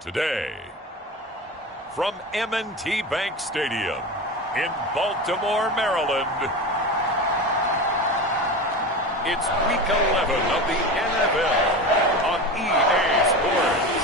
Today, from M&T Bank Stadium in Baltimore, Maryland, it's Week 11 of the NFL on EA Sports.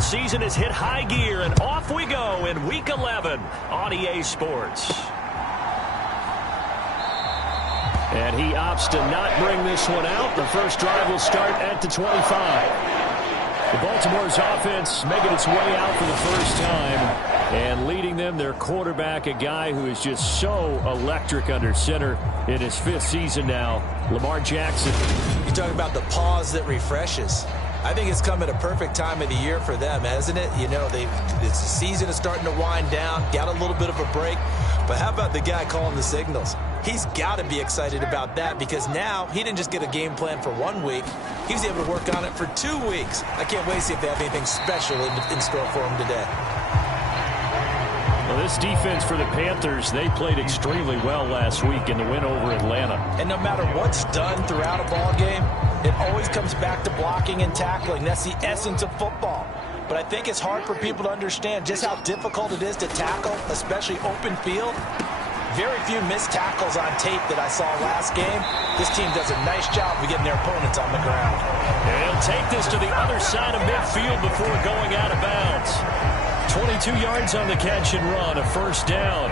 Season has hit high gear, and off we go in Week 11 on EA Sports. And he opts to not bring this one out. The first drive will start at the 25. The Baltimore's offense making its way out for the first time, and leading them, their quarterback, a guy who is just so electric under center in his 5th season now, Lamar Jackson. You're talking about the pause that refreshes. I think it's come at a perfect time of the year for them, hasn't it? You know, the season is starting to wind down, got a little bit of a break. But how about the guy calling the signals? He's got to be excited about that because now he didn't just get a game plan for 1 week. He was able to work on it for 2 weeks. I can't wait to see if they have anything special in store for him today. Well, this defense for the Panthers, they played extremely well last week in the win over Atlanta. And no matter what's done throughout a ball game, it always comes back to blocking and tackling. That's the essence of football. But I think it's hard for people to understand just how difficult it is to tackle, especially open field. Very few missed tackles on tape that I saw last game. This team does a nice job of getting their opponents on the ground. And he'll take this to the other side of midfield before going out of bounds. 22 yards on the catch and run, a first down.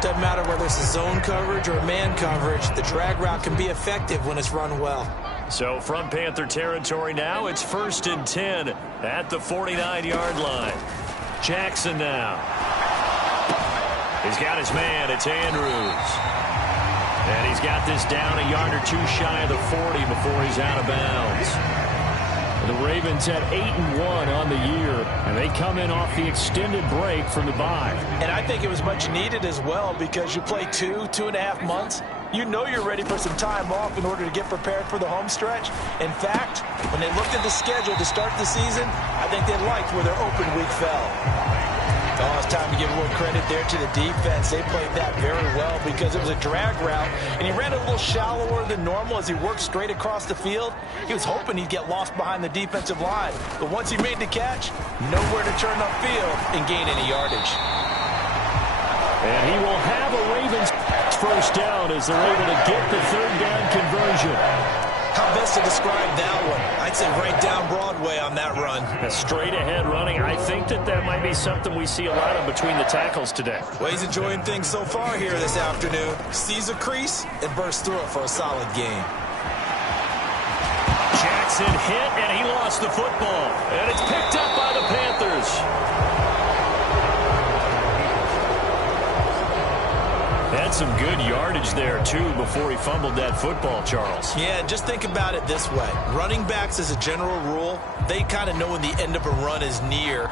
Doesn't matter whether it's a zone coverage or man coverage, the drag route can be effective when it's run well. So from Panther territory now, it's 1st and 10 at the 49-yard line. Jackson now. He's got his man, it's Andrews. And he's got this down a yard or two shy of the 40 before he's out of bounds. The Ravens at 8-1 on the year, and they come in off the extended break from the bye. And I think it was much needed as well because you play 2.5 months. You know you're ready for some time off in order to get prepared for the home stretch. In fact, when they looked at the schedule to start the season, I think they liked where their open week fell. Oh, it's time to give a little credit there to the defense. They played that very well because it was a drag route, and he ran a little shallower than normal as he worked straight across the field. He was hoping he'd get lost behind the defensive line, but once he made the catch, nowhere to turn upfield and gain any yardage. And he will have a Ravens first down as they're able to get the third down conversion. How best to describe that one? I'd say right down Broadway on that run. A straight ahead running. I think that might be something we see a lot of between the tackles today. Well, he's enjoying things so far here this afternoon. Sees a crease and bursts through it for a solid game. Jackson hit, and he lost the football. And it's picked up by the Panthers. Had some good yardage there, too, before he fumbled that football, Charles. Yeah, just think about it this way. Running backs, as a general rule, they kind of know when the end of a run is near.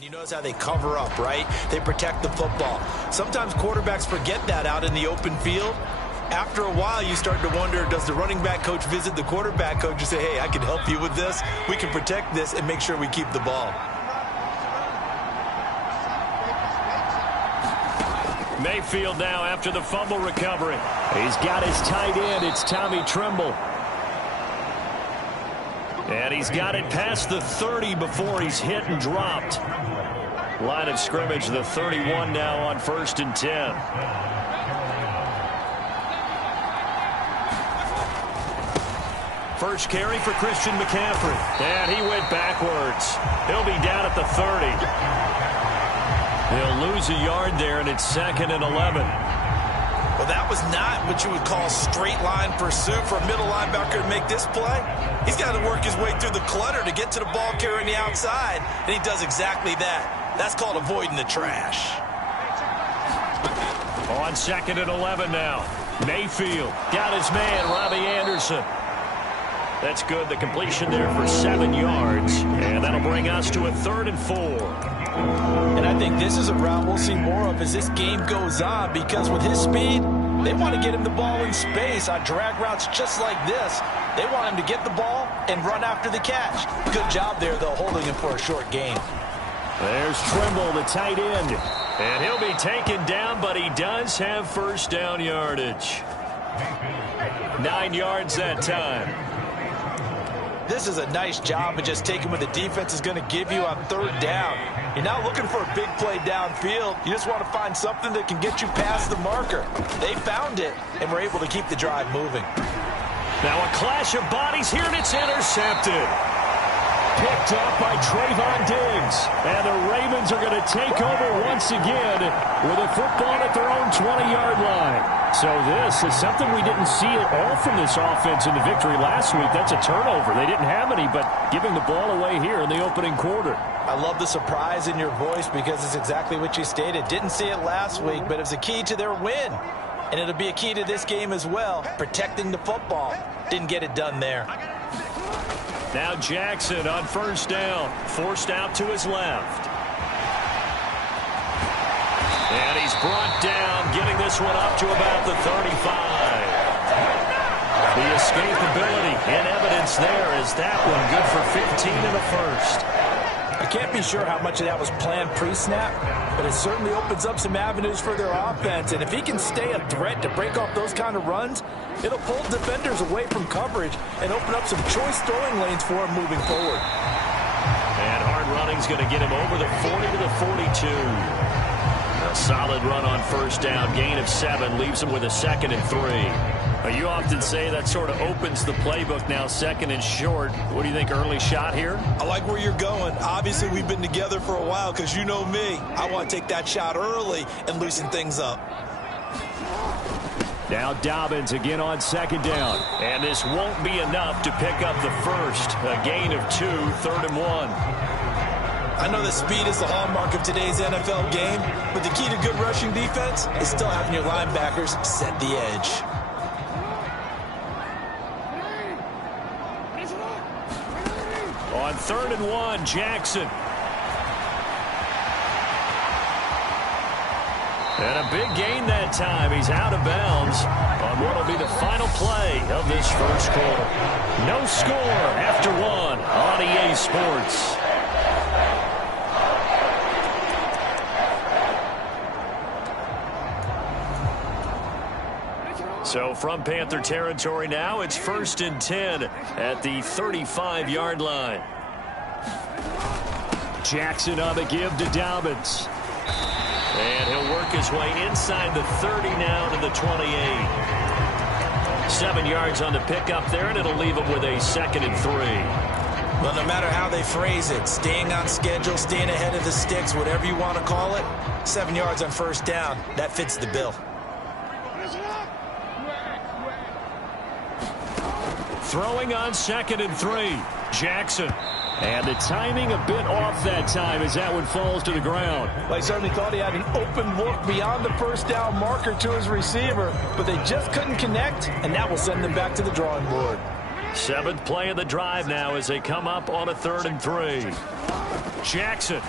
And you notice how they cover up, right? They protect the football. Sometimes quarterbacks forget that out in the open field. After a while, you start to wonder, does the running back coach visit the quarterback coach and say, hey, I can help you with this. We can protect this and make sure we keep the ball. Mayfield now after the fumble recovery. He's got his tight end. It's Tommy Tremble. And he's got it past the 30 before he's hit and dropped. Line of scrimmage, the 31 now on 1st and 10. First carry for Christian McCaffrey. And he went backwards. He'll be down at the 30. He'll lose a yard there, and it's 2nd and 11. Well, that was not what you would call straight line pursuit for a middle linebacker to make this play. He's got to work his way through the clutter to get to the ball carrier on the outside, and he does exactly that. That's called avoiding the trash. On 2nd and 11 now. Mayfield got his man, Robbie Anderson. That's good. The completion there for 7 yards, and that'll bring us to a 3rd and 4. And I think this is a route we'll see more of as this game goes on, because with his speed, they want to get him the ball in space on drag routes just like this. They want him to get the ball and run after the catch. Good job there, though, holding him for a short gain. There's Trimble, the tight end. And he'll be taken down, but he does have first down yardage. 9 yards that time. This is a nice job of just taking what the defense is going to give you on 3rd down. You're not looking for a big play downfield. You just want to find something that can get you past the marker. They found it and were able to keep the drive moving. Now a clash of bodies here, and it's intercepted. Picked up by Trayvon Diggs. And the Ravens are going to take over once again with a football at their own 20-yard line. So this is something we didn't see at all from this offense in the victory last week. That's a turnover. They didn't have any, but giving the ball away here in the opening quarter. I love the surprise in your voice because it's exactly what you stated. Didn't see it last week, but it was a key to their win. And it'll be a key to this game as well, protecting the football. Didn't get it done there. Now Jackson on 1st down, forced out to his left. And he's brought down, getting this one up to about the 35. The escapability in evidence there is that one good for 15 in the first. I can't be sure how much of that was planned pre-snap, but it certainly opens up some avenues for their offense. And if he can stay a threat to break off those kind of runs, it'll pull defenders away from coverage and open up some choice throwing lanes for him moving forward. And hard running's going to get him over the 40 to the 42. A solid run on 1st down, gain of 7, leaves him with a 2nd and 3. You often say that sort of opens the playbook now, 2nd and short. What do you think, early shot here? I like where you're going. Obviously, we've been together for a while because you know me. I want to take that shot early and loosen things up. Now Dobbins again on 2nd down. And this won't be enough to pick up the first. A gain of 2, 3rd and 1. I know that speed is the hallmark of today's NFL game, but the key to good rushing defense is still having your linebackers set the edge. On 3rd and 1, Jackson. And a big gain that time. He's out of bounds on what will be the final play of this first quarter. No score after 1 on EA Sports. So from Panther territory now, it's 1st and 10 at the 35-yard line. Jackson on the give to Dobbins. And he'll work his way inside the 30 now to the 28. 7 yards on the pickup there, and it'll leave him with a 2nd and 3. Well, no matter how they phrase it, staying on schedule, staying ahead of the sticks, whatever you want to call it, 7 yards on 1st down, that fits the bill. Throwing on 2nd and 3, Jackson. And the timing a bit off that time as that one falls to the ground. Well, I certainly thought he had an open look beyond the 1st down marker to his receiver, but they just couldn't connect, and that will send them back to the drawing board. 7th play of the drive now as they come up on a 3rd and 3. Jackson.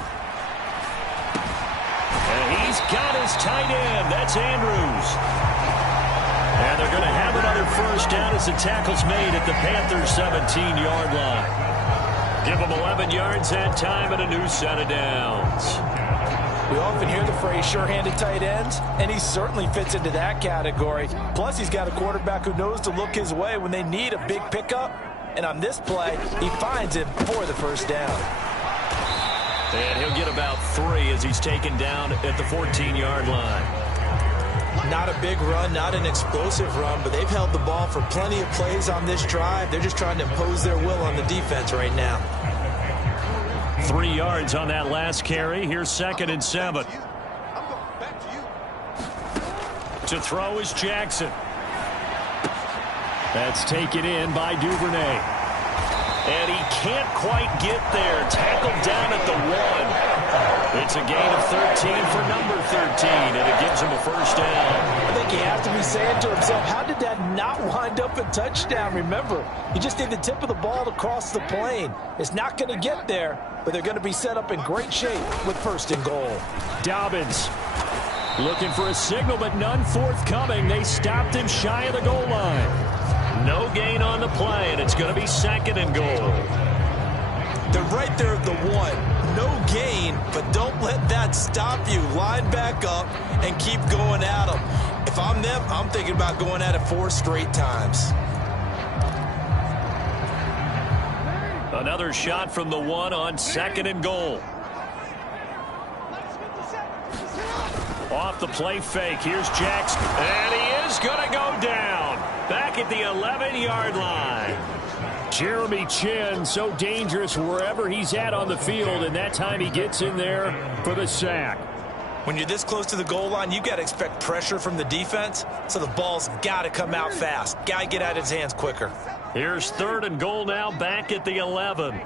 He's got his tight end. That's Andrews. And they're going to have another first down as the tackle's made at the Panthers' 17-yard line. Give them 11 yards that time and a new set of downs. We often hear the phrase sure-handed tight ends, and he certainly fits into that category. Plus, he's got a quarterback who knows to look his way when they need a big pickup. And on this play, he finds him for the first down. And he'll get about 3 as he's taken down at the 14-yard line. Not a big run, not an explosive run, but they've held the ball for plenty of plays on this drive. They're just trying to impose their will on the defense right now. 3 yards on that last carry. Here's 2nd and 7. To throw is Jackson. That's taken in by Duvernay. And he can't quite get there. Tackled down at the 1. It's a gain of 13 for number 13, and it gives him a first down. I think he has to be saying to himself, how did that not wind up a touchdown? Remember, you just need the tip of the ball to cross the plane. It's not going to get there, but they're going to be set up in great shape with 1st and goal. Dobbins looking for a signal, but none forthcoming. They stopped him shy of the goal line. No gain on the play, and it's going to be 2nd and goal. They're right there at the 1. No gain, but don't let that stop you. Line back up and keep going at them. If I'm them, I'm thinking about going at it 4 straight times. Another shot from the 1 on 2nd and goal. Off the play fake. Here's Jackson. And he is going to go down. Back at the 11-yard line. Jeremy Chin, so dangerous wherever he's at on the field, and that time he gets in there for the sack. When you're this close to the goal line, you've got to expect pressure from the defense, so the ball's got to come out fast. Got to get out of his hands quicker. Here's 3rd and goal now, back at the 11.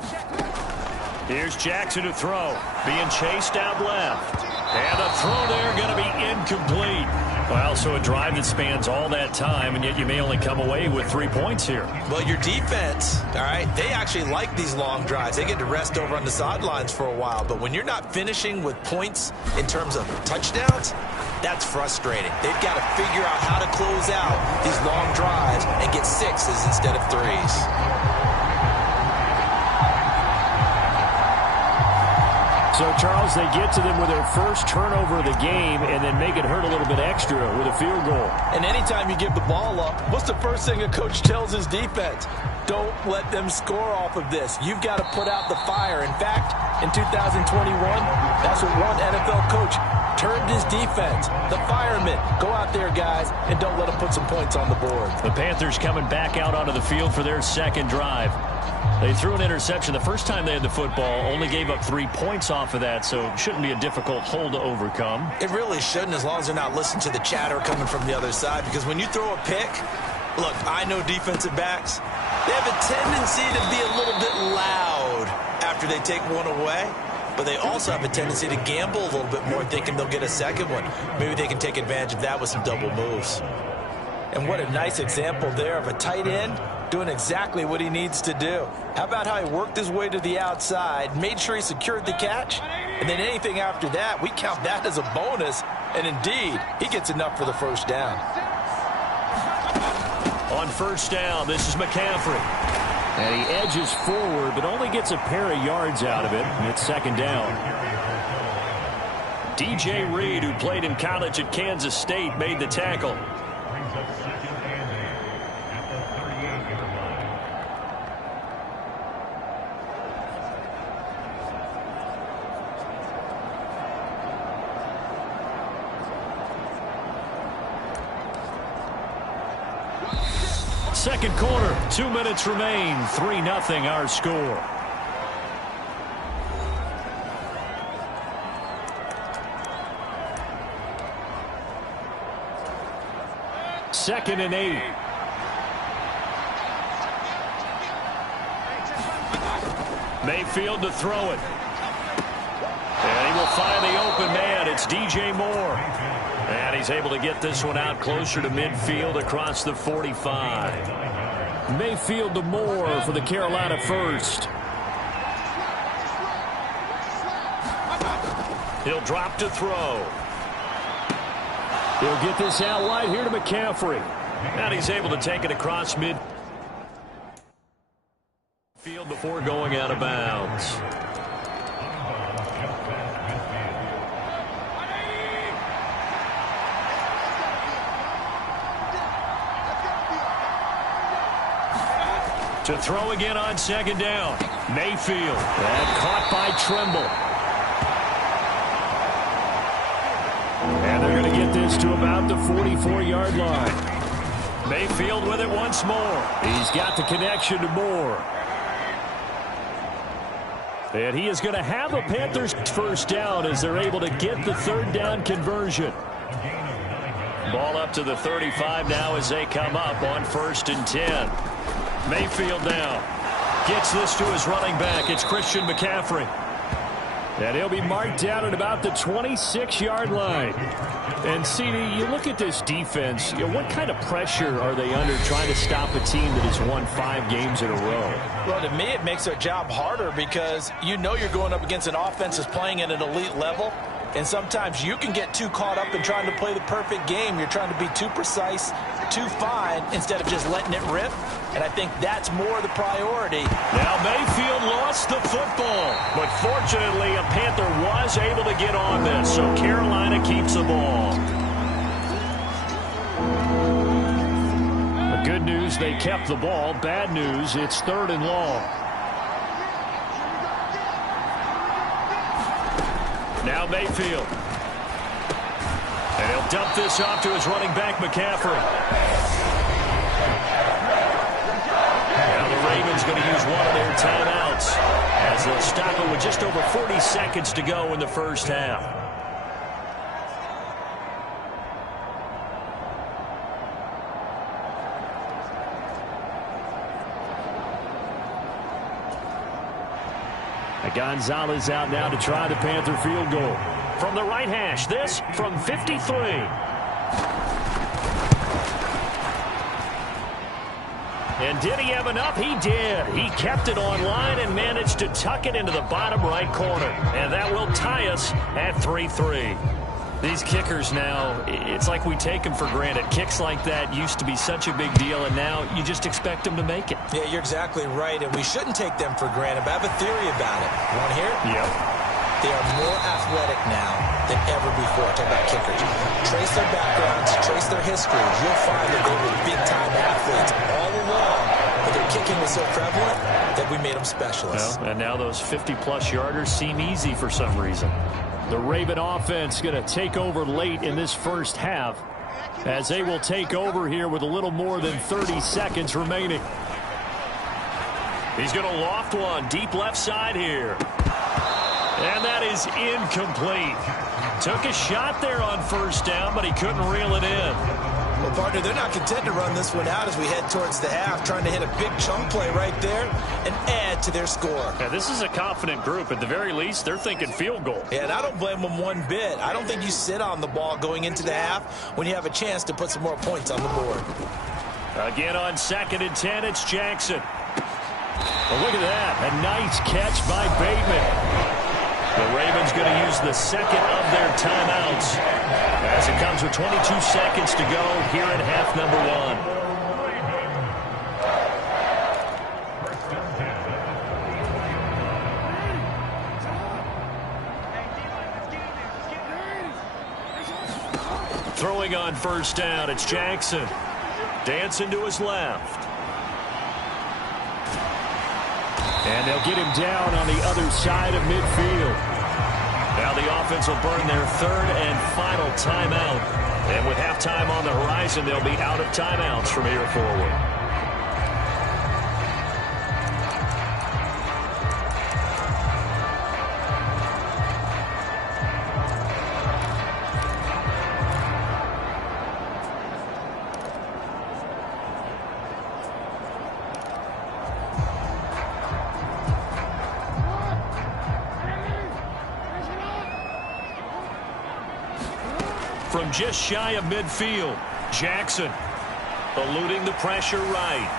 Here's Jackson to throw. Being chased out left. And the throw there going to be incomplete. Well, so a drive that spans all that time, and yet you may only come away with 3 points here. Well, your defense, all right, they actually like these long drives. They get to rest over on the sidelines for a while. But when you're not finishing with points in terms of touchdowns, that's frustrating. They've got to figure out how to close out these long drives and get 6s instead of 3s. So, Charles, they get to them with their first turnover of the game and then make it hurt a little bit extra with a field goal. And anytime you give the ball up, what's the first thing a coach tells his defense? Don't let them score off of this. You've got to put out the fire. In fact, in 2021, that's what one NFL coach termed his defense. The firemen. Go out there, guys, and don't let them put some points on the board. The Panthers coming back out onto the field for their 2nd drive. They threw an interception the first time they had the football, only gave up 3 points off of that, so it shouldn't be a difficult hole to overcome. It really shouldn't, as long as they're not listening to the chatter coming from the other side, because when you throw a pick, look, I know defensive backs, they have a tendency to be a little bit loud after they take one away, but they also have a tendency to gamble a little bit more, thinking they'll get a second one. Maybe they can take advantage of that with some double moves. And what a nice example there of a tight end doing exactly what he needs to do. How about how he worked his way to the outside, made sure he secured the catch, and then anything after that, we count that as a bonus, and indeed, he gets enough for the first down. On first down, this is McCaffrey. And he edges forward, but only gets a pair of yards out of it, and it's 2nd down. DJ Reed, who played in college at Kansas State, made the tackle. Second quarter, 2 minutes remain, 3-0 our score. Second and 8. Mayfield to throw it. And he will find the open man. It's DJ Moore. And he's able to get this one out closer to midfield across the 45. Mayfield to Moore for the Carolina first. He'll drop to throw. He'll get this out wide here to McCaffrey. And he's able to take it across midfield before going out of bounds. To throw again on second down. Mayfield. And caught by Trimble. And they're going to get this to about the 44-yard line. Mayfield with it once more. He's got the connection to Moore. And he is going to have a Panthers first down as they're able to get the third down conversion. Ball up to the 35 now as they come up on 1st and 10. Mayfield now gets this to his running back. It's Christian McCaffrey. And he'll be marked down at about the 26-yard line. And, CD, you look at this defense, what kind of pressure are they under trying to stop a team that has won 5 games in a row? Well, to me, it makes their job harder because you know you're going up against an offense that's playing at an elite level. And sometimes you can get too caught up in trying to play the perfect game. You're trying to be too precise, too fine, instead of just letting it rip. And I think that's more the priority. Now Mayfield lost the football. But fortunately, a Panther was able to get on this. So Carolina keeps the ball. The good news, they kept the ball. Bad news, it's 3rd and long. Now Mayfield. And he'll dump this off to his running back, McCaffrey. Now the Ravens going to use one of their timeouts as they'll stop it with just over 40 seconds to go in the first half. Gonzalez out now to try the Panther field goal. From the right hash, this from 53. And did he have enough? He did. He kept it on line and managed to tuck it into the bottom right corner. And that will tie us at 3-3. These kickers now, it's like we take them for granted. Kicks like that used to be such a big deal, and now you just expect them to make it. Yeah, you're exactly right, and we shouldn't take them for granted, but I have a theory about it. You want to hear it? Yep. They are more athletic now than ever before. Talk about kickers. Trace their backgrounds, trace their histories. You'll find that they were big-time athletes all along, but their kicking was so prevalent that we made them specialists. Well, and now those 50-plus yarders seem easy for some reason. The Raven offense going to take over late in this first half as they will take over here with a little more than 30 seconds remaining. He's going to loft one deep left side here. And that is incomplete. Took a shot there on first down, but he couldn't reel it in. Well, partner, they're not content to run this one out as we head towards the half, trying to hit a big chunk play right there and add to their score. Yeah, this is a confident group. At the very least, they're thinking field goal. Yeah, and I don't blame them one bit. I don't think you sit on the ball going into the half when you have a chance to put some more points on the board. Again on 2nd and 10, it's Jackson. Well, look at that. A nice catch by Bateman. The Ravens going to use the second of their timeouts as it comes with 22 seconds to go here in half number 1. Throwing on first down, it's Jackson. Dancing to his left. And they'll get him down on the other side of midfield. Now the offense will burn their 3rd and final timeout. And with halftime on the horizon, they'll be out of timeouts from here forward. From just shy of midfield, Jackson eluding the pressure right.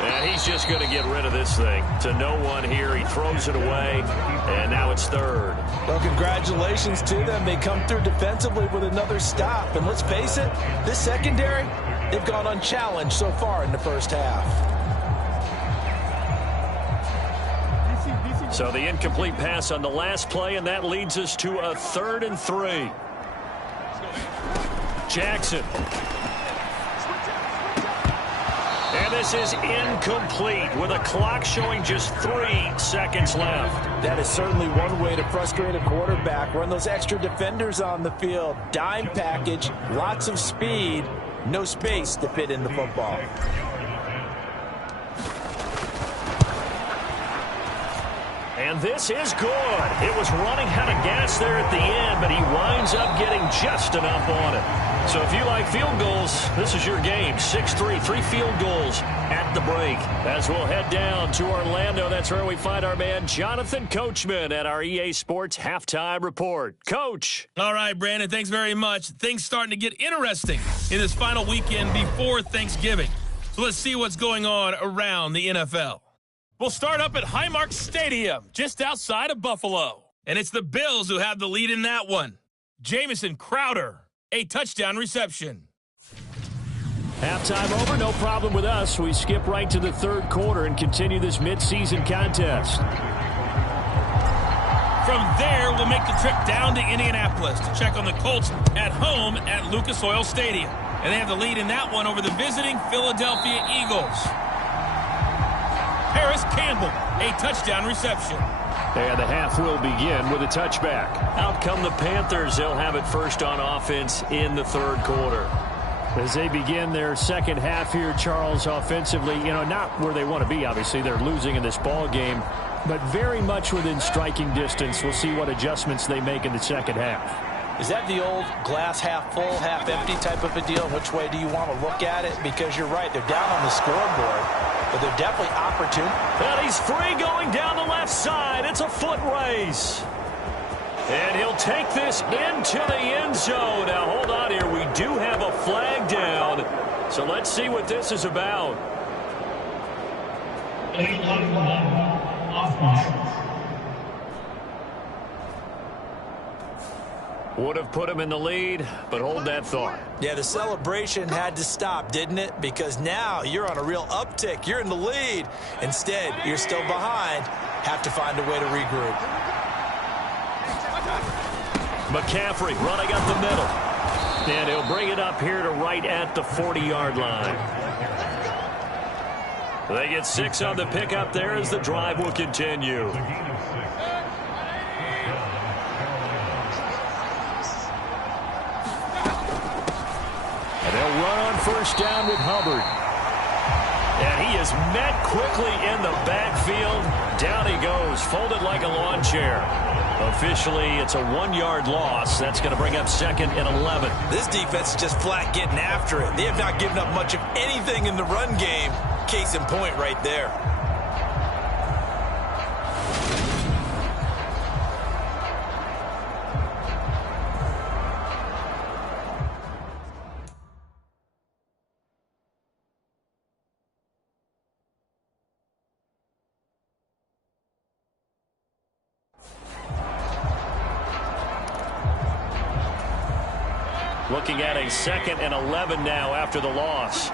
And he's just going to get rid of this thing. To no one here. He throws it away, and now it's third. Well, congratulations to them. They come through defensively with another stop. And let's face it, this secondary, they've gone unchallenged so far in the first half. So the incomplete pass on the last play, and that leads us to a 3rd and 3. Jackson. And this is incomplete with a clock showing just 3 seconds left. That is certainly one way to frustrate a quarterback. Run those extra defenders on the field. Dime package, lots of speed, no space to fit in the football. And this is good. It was running out of gas there at the end, but he winds up getting just enough on it. So if you like field goals, this is your game. 6-3, 3 field goals at the break. As we'll head down to Orlando, that's where we find our man Jonathan Coachman at our EA Sports Halftime Report. Coach. All right, Brandon, thanks very much. Things starting to get interesting in this final weekend before Thanksgiving. So let's see what's going on around the NFL. We'll start up at Highmark Stadium, just outside of Buffalo. And it's the Bills who have the lead in that one. Jamison Crowder, a touchdown reception. Halftime over, no problem with us. We skip right to the 3rd quarter and continue this midseason contest. From there, we'll make the trip down to Indianapolis to check on the Colts at home at Lucas Oil Stadium. And they have the lead in that one over the visiting Philadelphia Eagles. Harris Campbell, a touchdown reception. And the half will begin with a touchback. Out come the Panthers. They'll have it first on offense in the 3rd quarter. As they begin their second half here, Charles, offensively, not where they want to be, obviously. They're losing in this ball game, but very much within striking distance. We'll see what adjustments they make in the second half. Is that the old glass half full, half empty type of a deal? Which way do you want to look at it? Because you're right, they're down on the scoreboard, but they're definitely opportune. And he's free going down the left side. It's a foot race. And he'll take this into the end zone. Now, hold on here. We do have a flag down. So let's see what this is about. Would have put him in the lead, but hold that thought. Yeah, the celebration had to stop, didn't it? Because now you're on a real uptick. You're in the lead. Instead, you're still behind. Have to find a way to regroup. McCaffrey running up the middle. And he'll bring it up here to right at the 40-yard line. They get 6 on the pickup there as the drive will continue. And they'll run on first down with Hubbard. And he is met quickly in the backfield. Down he goes, folded like a lawn chair. Officially, it's a 1-yard loss. That's going to bring up 2nd and 11. This defense is just flat getting after it. They have not given up much of anything in the run game. Case in point right there. Looking at a 2nd and 11 now after the loss.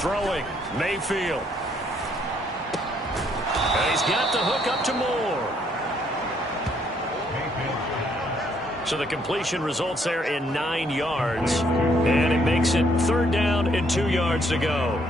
Throwing, Mayfield. And he's got the hook up to Moore. So the completion results there in 9 yards. And it makes it 3rd down and 2 yards to go.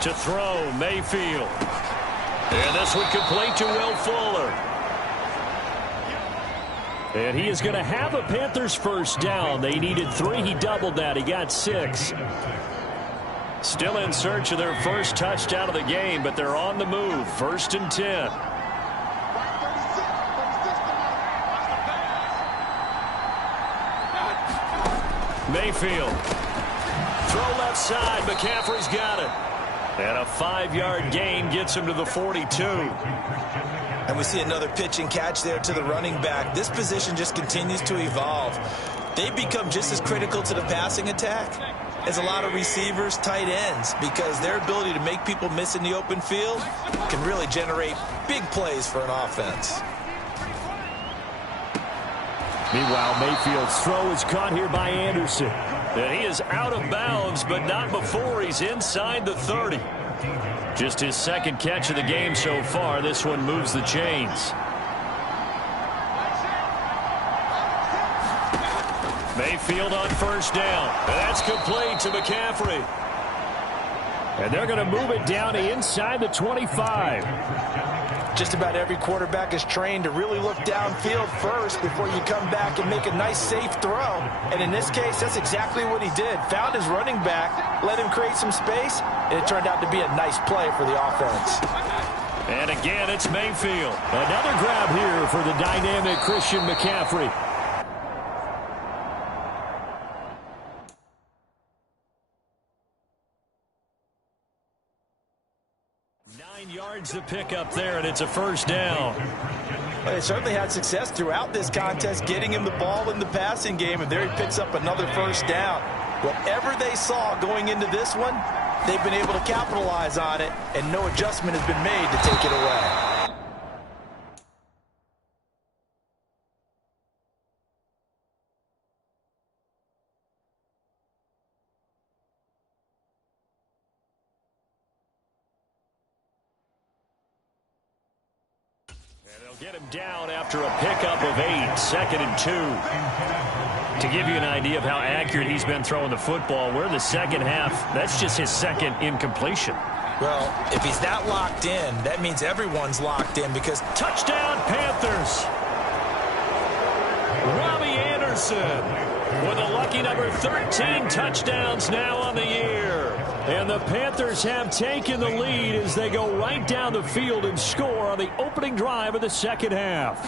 To throw, Mayfield. And this one complete to Will Fuller. And he is going to have a Panthers first down. They needed 3. He doubled that. He got 6. Still in search of their first touchdown of the game, but they're on the move. 1st and 10. Mayfield. Throw left side. McCaffrey's got it. And a 5-yard gain gets him to the 42. And we see another pitch and catch there to the running back. This position just continues to evolve. They've become just as critical to the passing attack as a lot of receivers, tight ends, because their ability to make people miss in the open field can really generate big plays for an offense. Meanwhile, Mayfield's throw is caught here by Anderson. And he is out of bounds, but not before he's inside the 30. Just his second catch of the game so far. This one moves the chains. Mayfield on first down. And that's complete to McCaffrey. And they're going to move it down to inside the 25. Just about every quarterback is trained to really look downfield first before you come back and make a nice, safe throw. And in this case, that's exactly what he did. Found his running back, let him create some space, and it turned out to be a nice play for the offense. And again, it's Mayfield. Another grab here for the dynamic Christian McCaffrey. 9 yards to pick up there, and it's a first down. Well, they certainly had success throughout this contest getting him the ball in the passing game, and there he picks up another first down. Whatever they saw going into this one, they've been able to capitalize on it, and no adjustment has been made to take it away. Get him down after a pickup of 8, 2nd and 2. To give you an idea of how accurate he's been throwing the football, we're in the second half. That's just his second incompletion. Well, if he's not locked in, that means everyone's locked in because... Touchdown, Panthers! Robbie Anderson with a lucky number 13 touchdowns now on the year. And the Panthers have taken the lead as they go right down the field and score on the opening drive of the second half.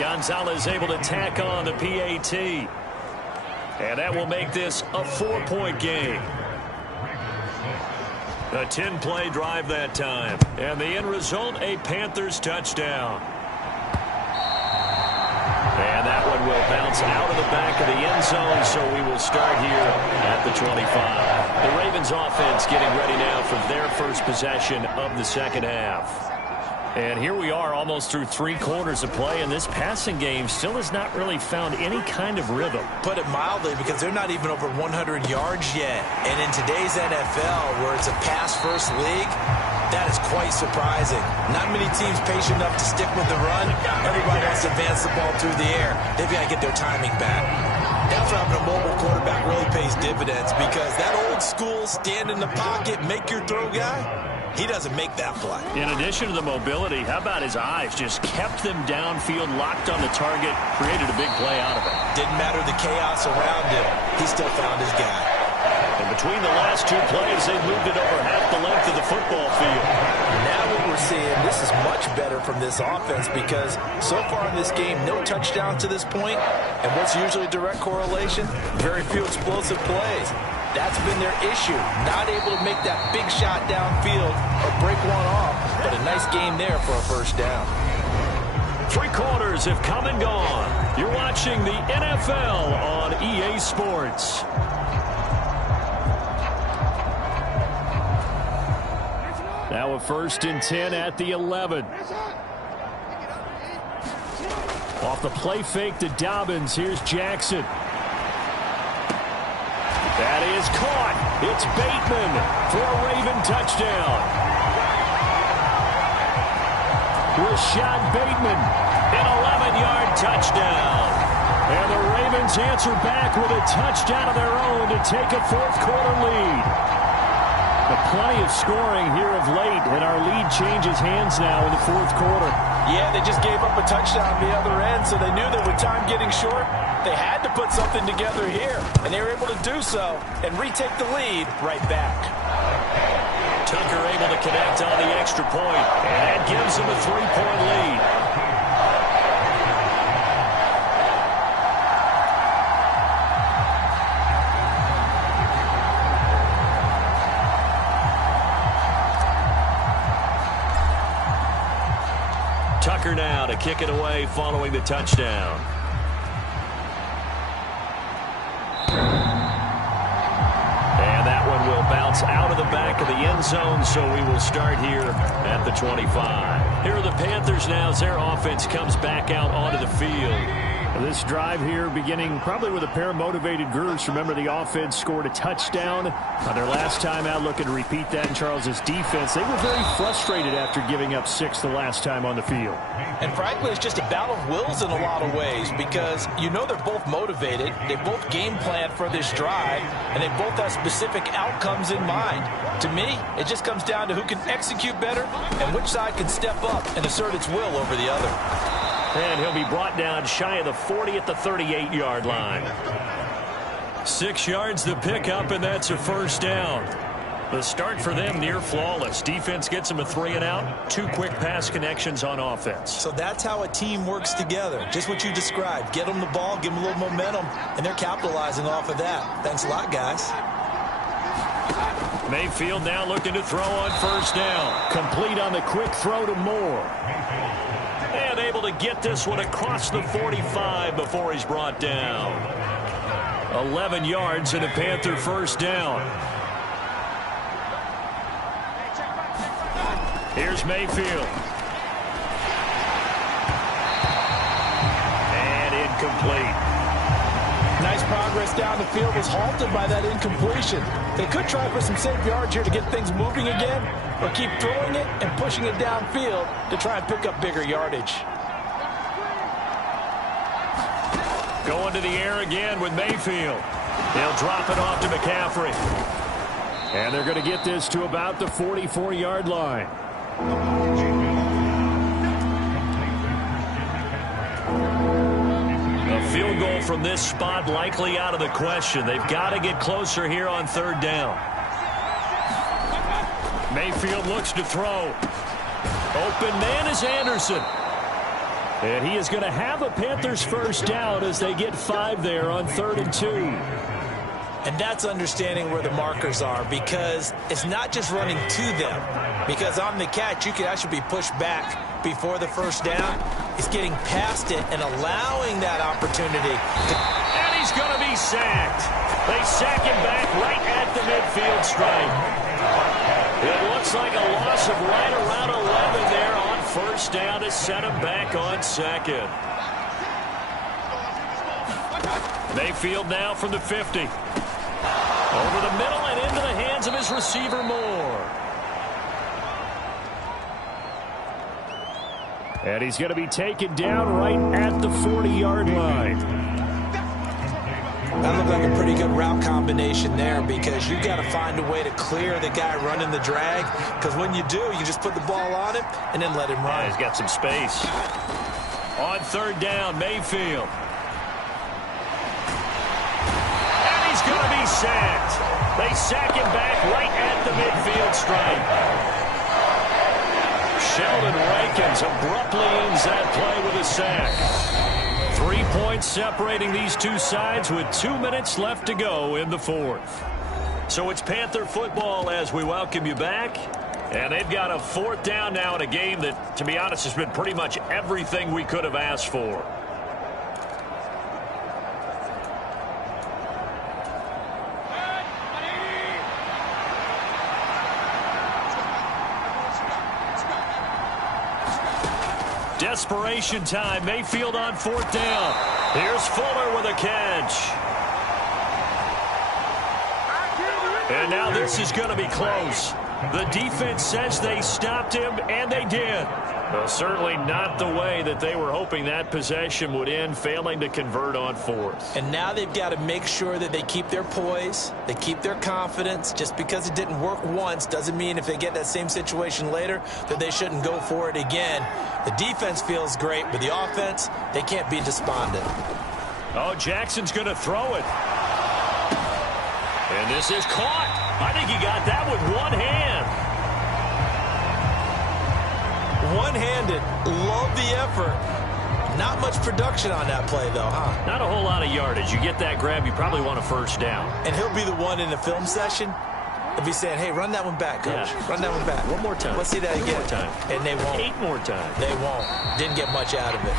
Gonzalez able to tack on the PAT. And that will make this a 4-point game. A 10-play drive that time. And the end result, a Panthers touchdown. And that one will bounce out of the back of the end zone, so we will start here at the 25. The Ravens offense getting ready now for their first possession of the second half. And here we are almost through 3 quarters of play, and this passing game still has not really found any kind of rhythm. Put it mildly, because they're not even over 100 yards yet. And in today's NFL, where it's a pass-first league, that is quite surprising. Not many teams patient enough to stick with the run. Everybody wants to advance the ball through the air. They've got to get their timing back. That's where having a mobile quarterback really pays dividends, because that old school stand in the pocket, make your throw guy, he doesn't make that play. In addition to the mobility, how about his eyes? Just kept them downfield, locked on the target, created a big play out of it. Didn't matter the chaos around him. He still found his guy. And between the last 2 plays, they moved it over half the length of the football field. Now what we're seeing, this is much better from this offense, because so far in this game, no touchdown to this point. And what's usually a direct correlation? Very few explosive plays. That's been their issue. Not able to make that big shot downfield or break one off, but a nice game there for a first down. 3 quarters have come and gone. You're watching the NFL on EA Sports. Now a 1st and 10 at the 11. Off the play fake to Dobbins. Here's Jackson. That is caught. It's Bateman for a Raven touchdown. Rashad Bateman, an 11-yard touchdown. And the Ravens answer back with a touchdown of their own to take a 4th-quarter lead. But plenty of scoring here of late, and our lead changes hands now in the 4th quarter. Yeah, they just gave up a touchdown on the other end, so they knew that with time getting short, they had to put something together here, and they were able to do so and retake the lead right back. Tucker able to connect on the extra point, and that gives them a 3-point lead. Tucker now to kick it away following the touchdown. And that one will bounce out of the back of the end zone, so we will start here at the 25. Here are the Panthers now as their offense comes back out onto the field. This drive here beginning probably with a pair of motivated groups. Remember, the offense scored a touchdown on their last time out, looking to repeat that in Charles's defense. They were very frustrated after giving up 6 the last time on the field. And frankly, it's just a battle of wills in a lot of ways because you know they're both motivated. They both game plan for this drive, and they both have specific outcomes in mind. To me, it just comes down to who can execute better and which side can step up and assert its will over the other. And he'll be brought down shy of the 40 at the 38-yard line. 6 yards to pick up, and that's a first down. The start for them near flawless. Defense gets them a 3 and out. 2 quick pass connections on offense. So that's how a team works together. Just what you described. Get them the ball, give them a little momentum, and they're capitalizing off of that. Thanks a lot, guys. Mayfield now looking to throw on first down. Complete on the quick throw to Moore. And able to get this one across the 45 before he's brought down. 11 yards and a Panther first down. Here's Mayfield. And incomplete. Nice progress down the field, was halted by that incompletion. They could try for some safe yards here to get things moving again, or keep throwing it and pushing it downfield to try and pick up bigger yardage. Going to the air again with Mayfield. They'll drop it off to McCaffrey. And they're going to get this to about the 44-yard line. A field goal from this spot likely out of the question. They've got to get closer here on third down. Mayfield looks to throw. Open man is Anderson. And he is going to have a Panthers first down as they get 5 there on 3rd and 2. And that's understanding where the markers are, because it's not just running to them. Because on the catch, you could actually be pushed back before the first down. It's getting past it and allowing that opportunity. And he's going to be sacked. They sack him back right at the midfield stripe. It looks like a loss of right around 11 there on first down to set him back on second. Mayfield now from the 50. Over the middle and into the hands of his receiver Moore. And he's going to be taken down right at the 40-yard line. That looked like a pretty good route combination there, because you've got to find a way to clear the guy running the drag, because when you do, you just put the ball on him and then let him run. Yeah, he's got some space. On third down, Mayfield. And he's going to be sacked. They sack him back right at the midfield stripe. Sheldon Rankins abruptly ends that play with a sack. 3 points separating these two sides with 2 minutes left to go in the fourth. So it's Panther football as we welcome you back. And they've got a 4th down now in a game that, to be honest, has been pretty much everything we could have asked for. Desperation time. Mayfield on 4th down. Here's Fuller with a catch. And now this is going to be close. The defense says they stopped him, and they did. Well, certainly not the way that they were hoping that possession would end, failing to convert on 4th. And now they've got to make sure that they keep their poise, they keep their confidence. Just because it didn't work once doesn't mean if they get that same situation later that they shouldn't go for it again. The defense feels great, but the offense, they can't be despondent. Oh, Jackson's going to throw it. And this is caught. I think he got that with one hand. One-handed. Love the effort. Not much production on that play, though, huh? Not a whole lot of yardage. You get that grab, you probably want a first down. And he'll be the one in the film session They'll be saying, hey, run that one back, coach. Yeah. Run that one back. One more time. Let's see that again. One more time. And they won't. 8 more times. They won't. Didn't get much out of it.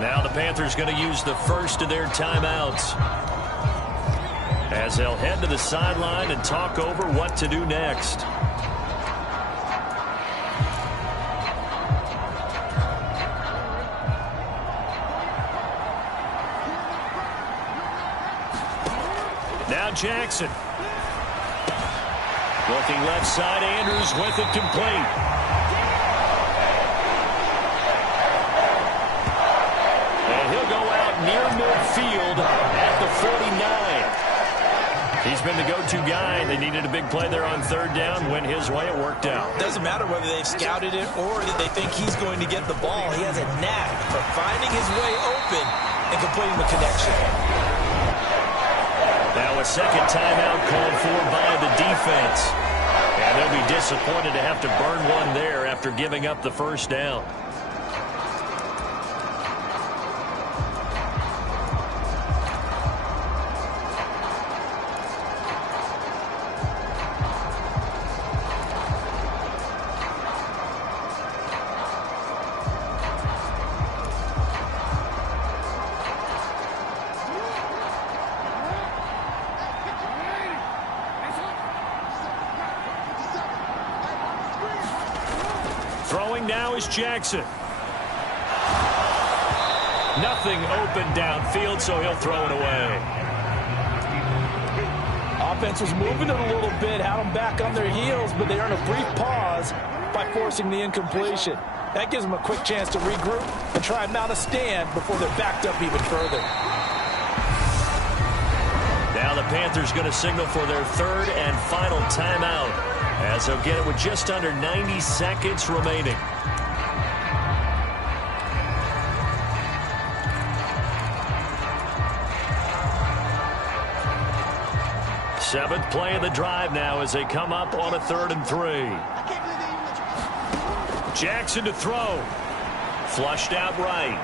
Now the Panthers going to use the first of their timeouts as they'll head to the sideline and talk over what to do next. Now Jackson. Looking left side, Andrews with it complete. And he'll go out near midfield at the 49. He's been the go-to guy. They needed a big play there on third down. Went his way. It worked out. Doesn't matter whether they've scouted it or that they think he's going to get the ball. He has a knack for finding his way open and completing the connection. Now a second timeout called for by the defense. And they'll be disappointed to have to burn one there after giving up the first down. Throwing now is Jackson. Nothing open downfield, so he'll throw it away. Offense was moving it a little bit, had them back on their heels, but they earned a brief pause by forcing the incompletion. That gives them a quick chance to regroup and try and mount a stand before they're backed up even further. Now the Panthers going to signal for their third and final timeout, as they'll get it with just under 90 seconds remaining. Seventh play of the drive now as they come up on a 3rd and 3. Jackson to throw. Flushed out right.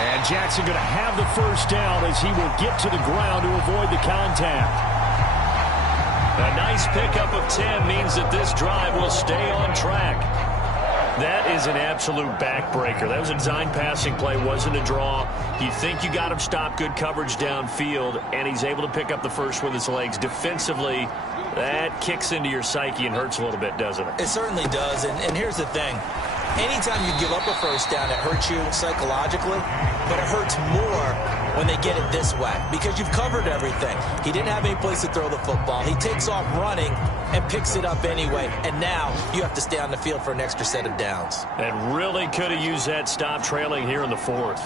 And Jackson going to have the first down as he will get to the ground to avoid the contact. A nice pickup of 10 means that this drive will stay on track. That is an absolute backbreaker. That was a design passing play, wasn't a draw. You think you got him stopped, good coverage downfield, and he's able to pick up the first with his legs. Defensively, that kicks into your psyche and hurts a little bit, doesn't it? It certainly does, and here's the thing. Anytime you give up a first down, it hurts you psychologically, but it hurts more when they get it this way because you've covered everything. He didn't have any place to throw the football. He takes off running and picks it up anyway, and now you have to stay on the field for an extra set of downs. And really could have used that stop trailing here in the 4th.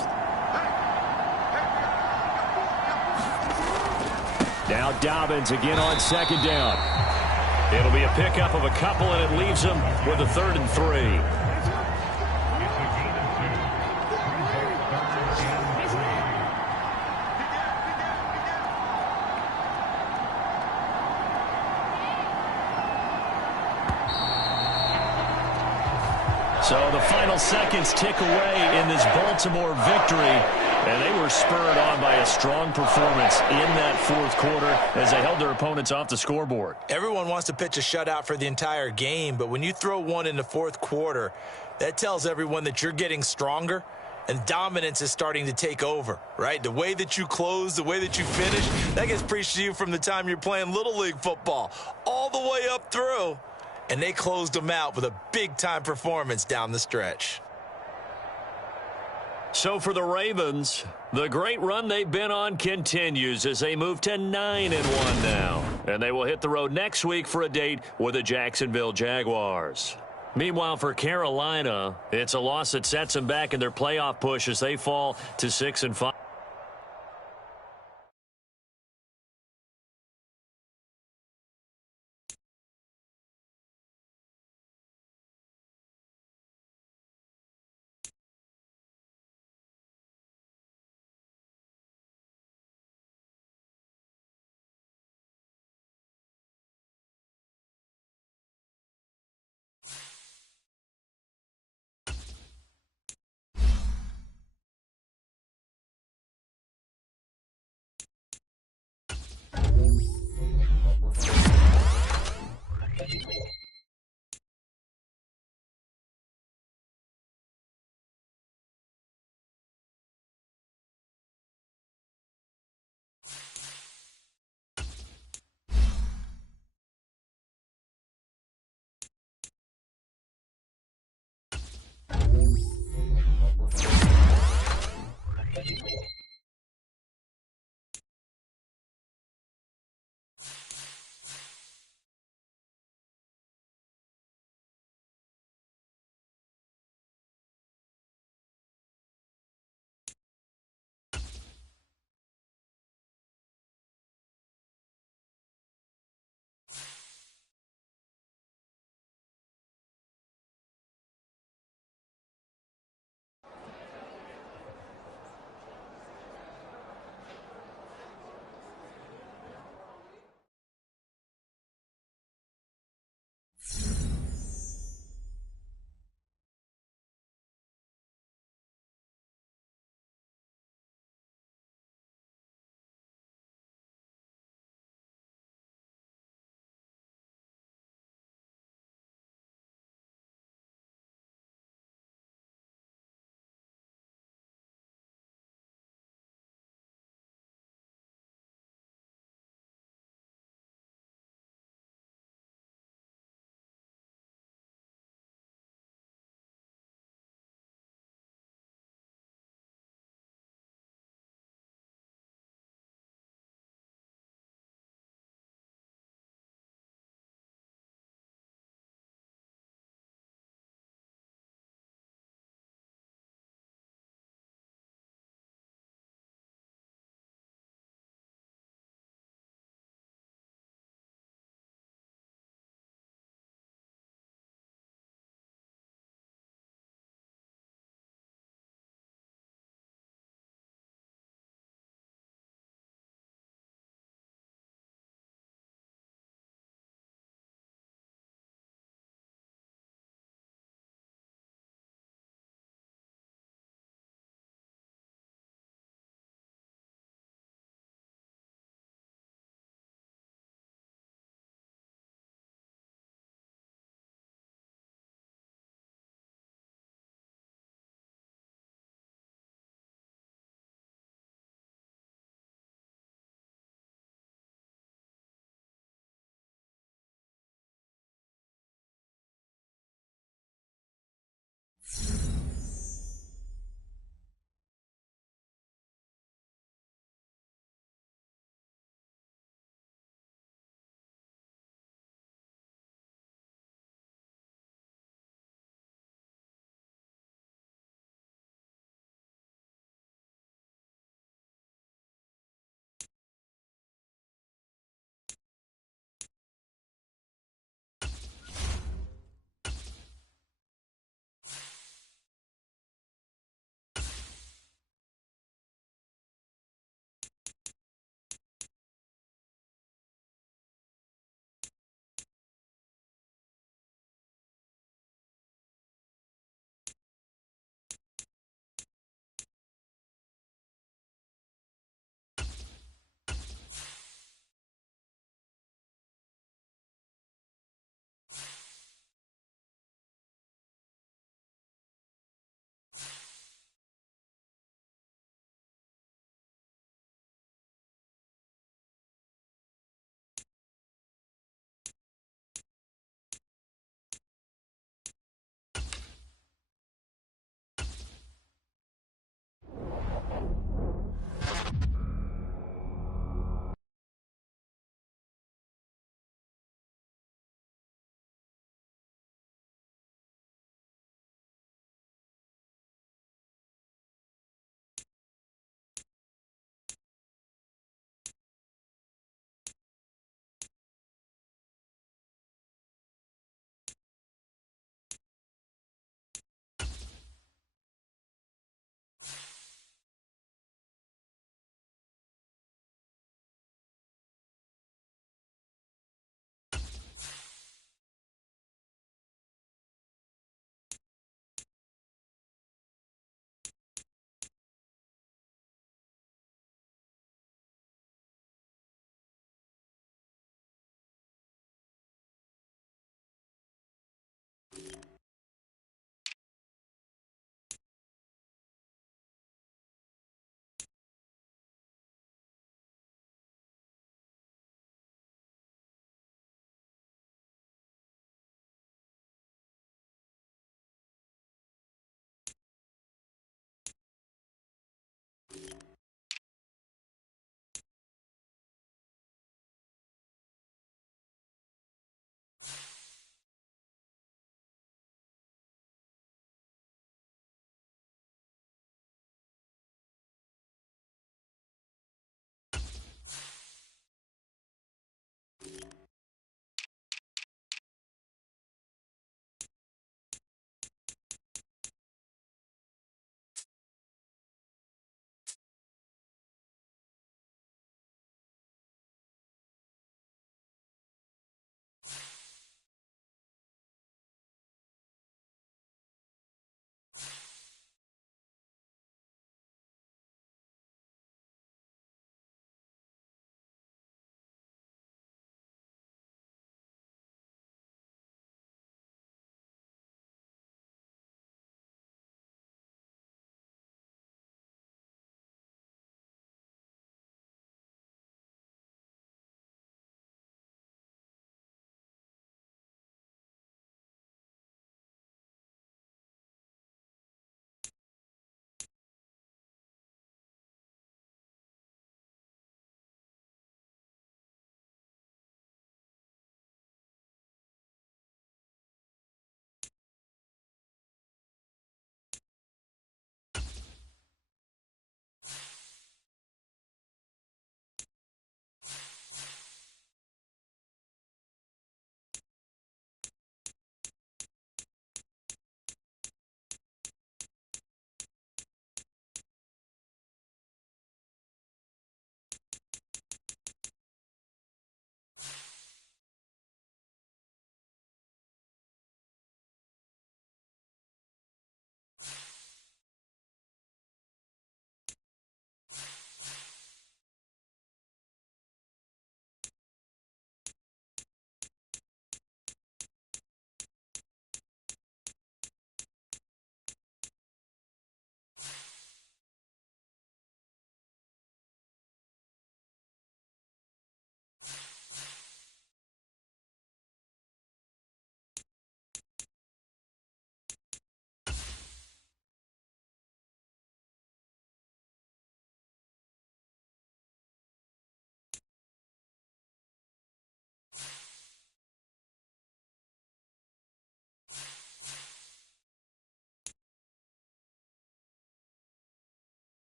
Now Dobbins again on 2nd down. It'll be a pickup of a couple, and it leaves them with a 3rd and 3. So the final seconds tick away in this Baltimore victory, and they were spurred on by a strong performance in that 4th quarter as they held their opponents off the scoreboard. Everyone wants to pitch a shutout for the entire game, but when you throw one in the 4th quarter, that tells everyone that you're getting stronger and dominance is starting to take over, right? The way that you close, the way that you finish, that gets preached to you from the time you're playing Little League football all the way up through. And they closed them out with a big-time performance down the stretch. So for the Ravens, the great run they've been on continues as they move to 9-1 now. And they will hit the road next week for a date with the Jacksonville Jaguars. Meanwhile, for Carolina, it's a loss that sets them back in their playoff push as they fall to 6-5.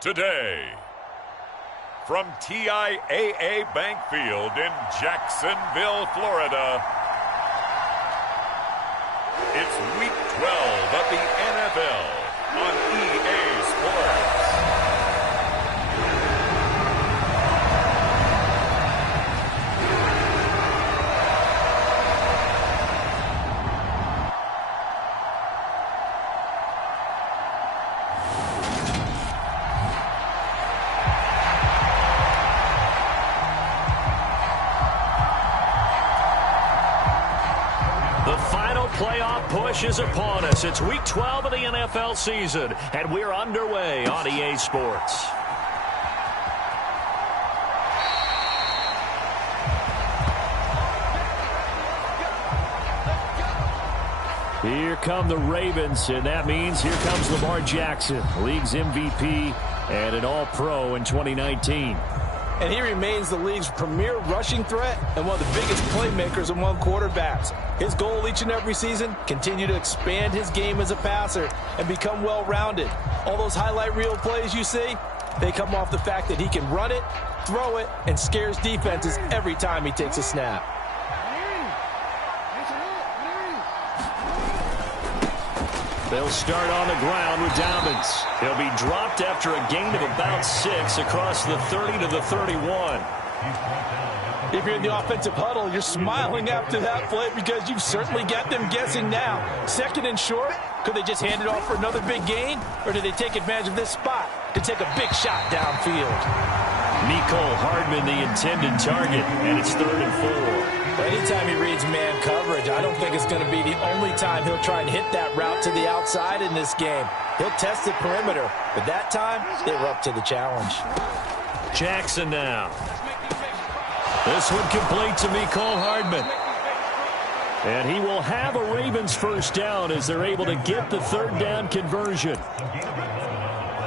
today. From TIAA Bank Field in Jacksonville, Florida, it's Week 12 of the NFL on EA Sports. Playoff push is upon us. It's Week 12 of the NFL season, and we're underway on EA Sports. Here come the Ravens, and that means here comes Lamar Jackson, league's MVP and an All-Pro in 2019. And he remains the league's premier rushing threat and one of the biggest playmakers among quarterbacks. His goal each and every season, continue to expand his game as a passer and become well-rounded. All those highlight reel plays you see, they come off the fact that he can run it, throw it, and scares defenses every time he takes a snap. They'll start on the ground with Dobbins. He'll be dropped after a gain of about 6 across the 30 to the 31. If you're in the offensive huddle, you're smiling after that play because you've certainly got them guessing now. Second and short, could they just hand it off for another big gain? Or do they take advantage of this spot to take a big shot downfield? Mecole Hardman, the intended target, and it's 3rd and 4. Anytime he reads man coverage, I don't think it's going to be the only time he'll try and hit that route to the outside in this game. He'll test the perimeter, but that time, they were up to the challenge. Jackson now. This one complete to Mecole Hardman. And he will have a Ravens first down as they're able to get the 3rd down conversion.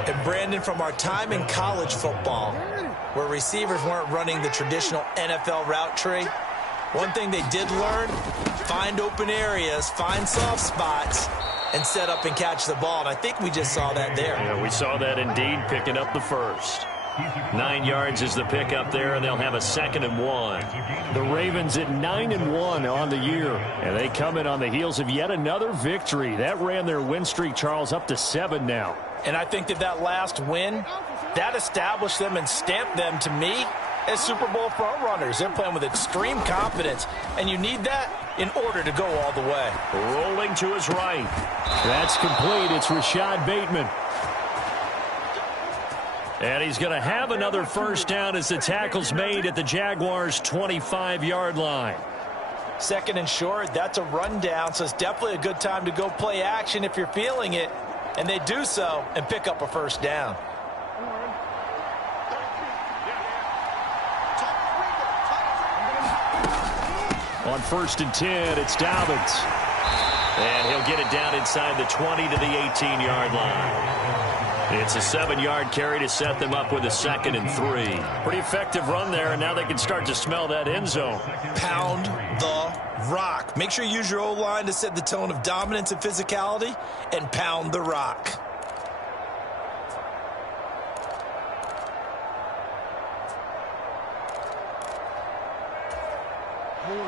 And Brandon, from our time in college football, where receivers weren't running the traditional NFL route tree, one thing they did learn, find open areas, find soft spots, and set up and catch the ball. And I think we just saw that there. Yeah, we saw that indeed, picking up the first. 9 yards is the pickup there, and they'll have a 2nd and 1. The Ravens at 9-1 on the year, and they come in on the heels of yet another victory. That ran their win streak, Charles, up to 7 now. And I think that last win, that established them and stamped them, to me, as Super Bowl frontrunners. They're playing with extreme confidence, and you need that in order to go all the way. Rolling to his right. That's complete. It's Rashad Bateman. And he's going to have another first down as the tackle's made at the Jaguars' 25-yard line. 2nd and short, that's a rundown, so it's definitely a good time to go play action if you're feeling it. And they do so and pick up a first down. On 1st and 10, it's Dobbins. And he'll get it down inside the 20 to the 18-yard line. It's a 7-yard carry to set them up with a 2nd and 3. Pretty effective run there, and now they can start to smell that end zone. Pound the rock. Make sure you use your O-line to set the tone of dominance and physicality, and pound the rock.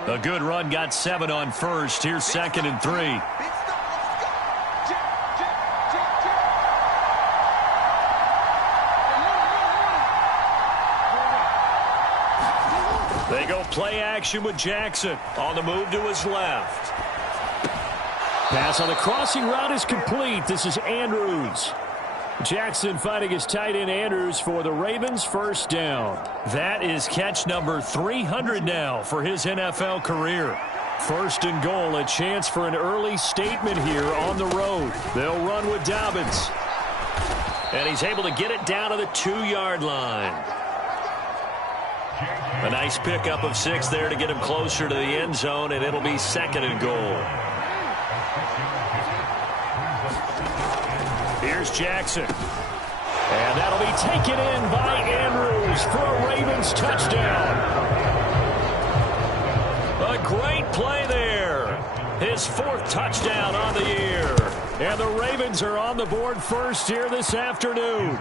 A good run, got 7 on 1st. Here's 2nd and 3. They go play action with Jackson on the move to his left. Pass on the crossing route is complete. This is Andrews. Jackson finding his tight end Andrews for the Ravens first down. That is catch number 300 now for his NFL career. 1st and goal, a chance for an early statement here on the road. They'll run with Dobbins. And he's able to get it down to the 2-yard line. A nice pickup of 6 there to get him closer to the end zone, and it'll be 2nd and goal. Here's Jackson. And that'll be taken in by Andrews for a Ravens touchdown. A great play there. His 4th touchdown on the year. And the Ravens are on the board first here this afternoon.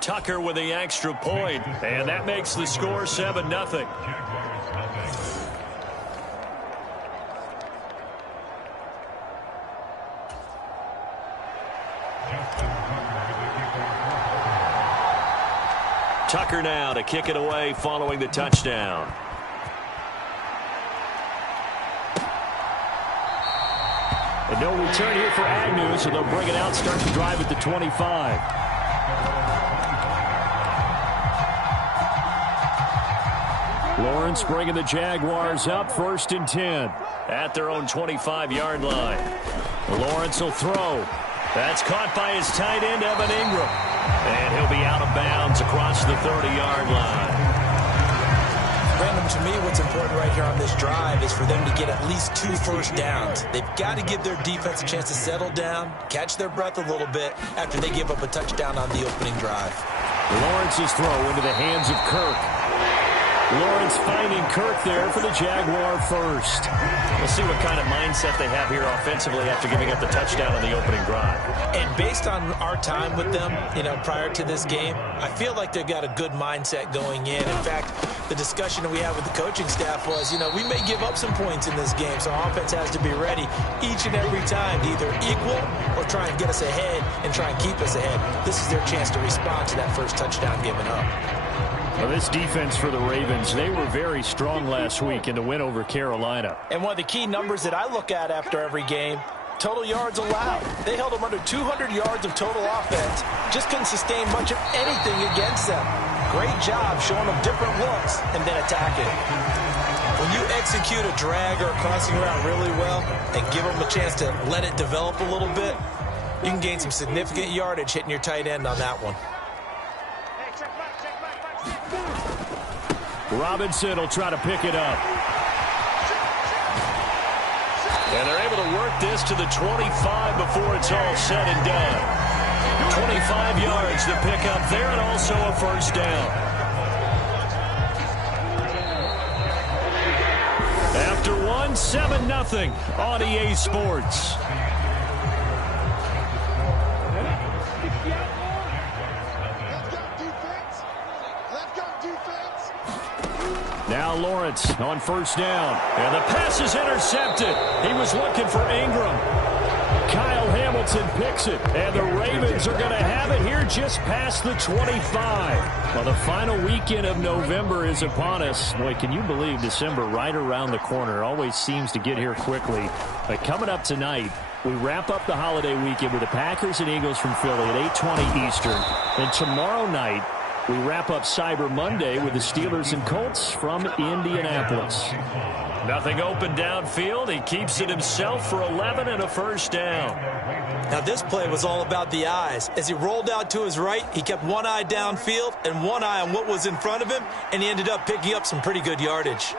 Tucker with the extra point, and that makes the score 7-0. Tucker now to kick it away following the touchdown. And no return here for Agnew, so they'll bring it out, start the drive at the 25. Lawrence bringing the Jaguars up, 1st and 10. At their own 25-yard line. Lawrence will throw. That's caught by his tight end, Evan Ingram. And he'll be out of bounds across the 30-yard line. Brandon, to me, what's important right here on this drive is for them to get at least 2 first downs. They've got to give their defense a chance to settle down, catch their breath a little bit after they give up a touchdown on the opening drive. Lawrence's throw into the hands of Kirk. Lawrence finding Kirk there for the Jaguar first. We'll see what kind of mindset they have here offensively after giving up the touchdown on the opening drive. And based on our time with them, prior to this game, I feel like they've got a good mindset going in. In fact, the discussion that we had with the coaching staff was, we may give up some points in this game, so offense has to be ready each and every time to either equal or try and get us ahead and try and keep us ahead. This is their chance to respond to that first touchdown given up. Well, this defense for the Ravens, they were very strong last week in the win over Carolina. And one of the key numbers that I look at after every game, total yards allowed. They held them under 200 yards of total offense. Just couldn't sustain much of anything against them. Great job showing them different looks and then attacking. When you execute a drag or a crossing route really well and give them a chance to let it develop a little bit, you can gain some significant yardage hitting your tight end on that one. Robinson will try to pick it up. And they're able to work this to the 25 before it's all said and done. 25 yards to pick up there and also a first down. After 7-0 on EA Sports. Now Lawrence on first down. And the pass is intercepted. He was looking for Ingram. Kyle Hamilton picks it. And the Ravens are going to have it here just past the 25. Well, the final weekend of November is upon us. Boy, can you believe December right around the corner? Always seems to get here quickly. But coming up tonight, we wrap up the holiday weekend with the Packers and Eagles from Philly at 8:20 Eastern. And tomorrow night, we wrap up Cyber Monday with the Steelers and Colts from Indianapolis. Nothing open downfield. He keeps it himself for 11 and a first down. Now this play was all about the eyes. As he rolled out to his right, he kept one eye downfield and one eye on what was in front of him, and he ended up picking up some pretty good yardage.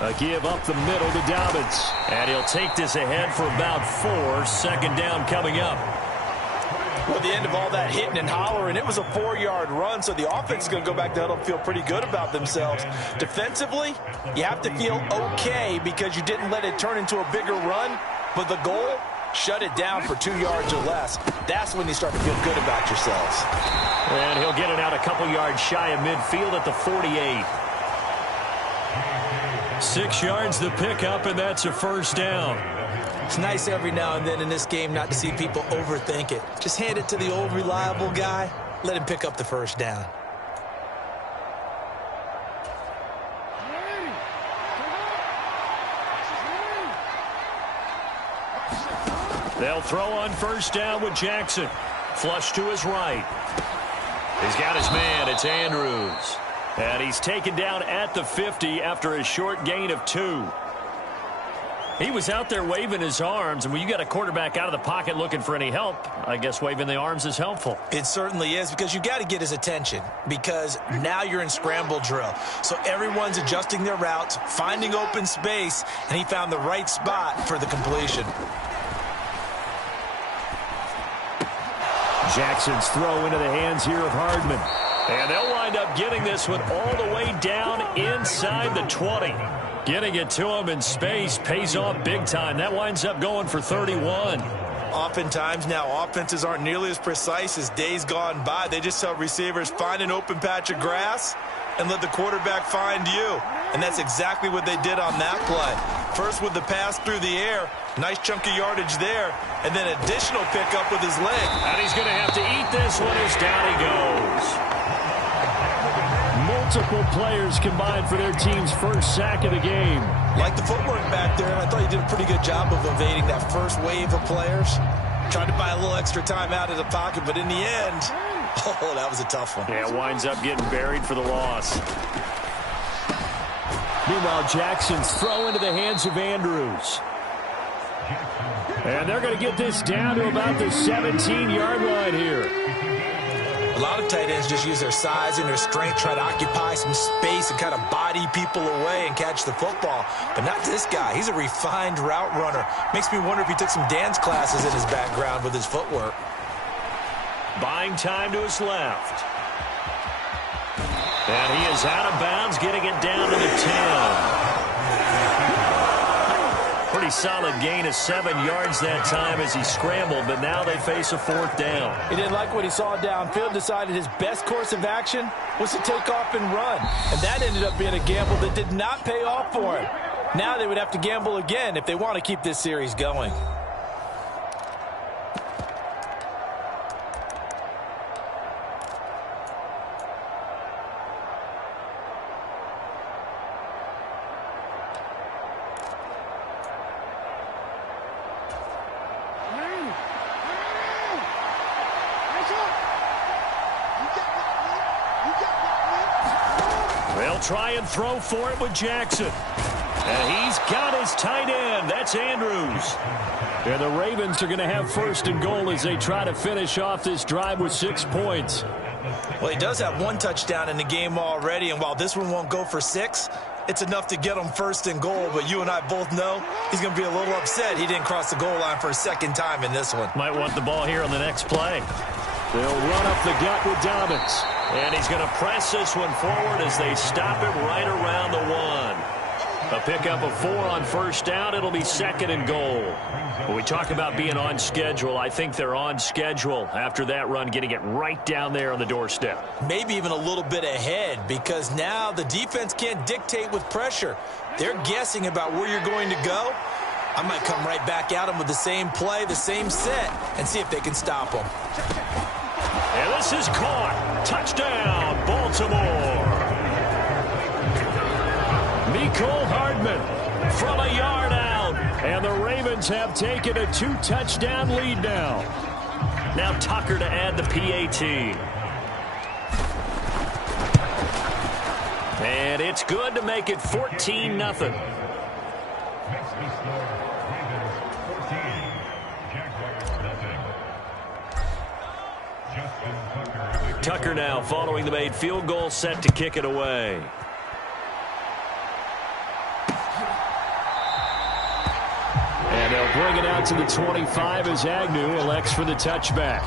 A give up the middle to Dobbins. And he'll take this ahead for about 4. Second down coming up. Well, at the end of all that hitting and hollering, it was a 4-yard run, so the offense is going to go back to huddle and feel pretty good about themselves. Defensively, you have to feel okay because you didn't let it turn into a bigger run, but the goal, shut it down for 2 yards or less. That's when you start to feel good about yourselves. And he'll get it out a couple yards shy of midfield at the 48. 6 yards to pick up, and that's a first down. It's nice every now and then in this game not to see people overthink it. Just hand it to the old reliable guy. Let him pick up the first down. They'll throw on first down with Jackson. Flush to his right. He's got his man. It's Andrews. And he's taken down at the 50 after a short gain of 2. He was out there waving his arms, and when you got a quarterback out of the pocket looking for any help, I guess waving the arms is helpful. It certainly is, because you got to get his attention, because now you're in scramble drill. So everyone's adjusting their routes, finding open space, and he found the right spot for the completion. Jackson's throw into the hands here of Hardman. And they'll wind up getting this one all the way down inside the 20. Getting it to him in space pays off big time. That winds up going for 31. Oftentimes now, offenses aren't nearly as precise as days gone by. They just tell receivers, find an open patch of grass and let the quarterback find you. And that's exactly what they did on that play. First with the pass through the air, nice chunk of yardage there, and then additional pickup with his leg. And he's going to have to eat this one as down he goes. Multiple players combined for their team's first sack of the game. Like the footwork back there, I thought he did a pretty good job of evading that first wave of players. Tried to buy a little extra time out of the pocket, but in the end, oh, that was a tough one. Yeah, winds up getting buried for the loss. Meanwhile, Jackson's throw into the hands of Andrews. And they're going to get this down to about the 17-yard line here. A lot of tight ends just use their size and their strength, try to occupy some space and kind of body people away and catch the football. But not this guy. He's a refined route runner. Makes me wonder if he took some dance classes in his background with his footwork. Buying time to his left. And he is out of bounds, getting it down to the 10. Pretty solid gain of 7 yards that time as he scrambled, but now they face a 4th down. He didn't like what he saw downfield, decided his best course of action was to take off and run. And that ended up being a gamble that did not pay off for him. Now they would have to gamble again if they want to keep this series going. They'll try and throw for it with Jackson. And he's got his tight end. That's Andrews. And the Ravens are going to have 1st and goal as they try to finish off this drive with 6 points. Well, he does have 1 touchdown in the game already, and while this one won't go for 6, it's enough to get him 1st and goal. But you and I both know he's going to be a little upset he didn't cross the goal line for a 2nd time in this one. Might want the ball here on the next play. They'll run up the gut with Dobbins. And he's going to press this one forward as they stop it right around the 1. A pickup of 4 on 1st down. It'll be 2nd and goal. When we talk about being on schedule, I think they're on schedule after that run, getting it right down there on the doorstep. Maybe even a little bit ahead, because now the defense can't dictate with pressure. They're guessing about where you're going to go. I might come right back at them with the same play, the same set, and see if they can stop them. And this is caught. Touchdown, Baltimore. Mecole Hardman from a yard out. And the Ravens have taken a 2-touchdown lead now. Now Tucker to add the PAT. And it's good to make it 14-0. Tucker now following the made field goal, set to kick it away. And they'll bring it out to the 25 as Agnew elects for the touchback.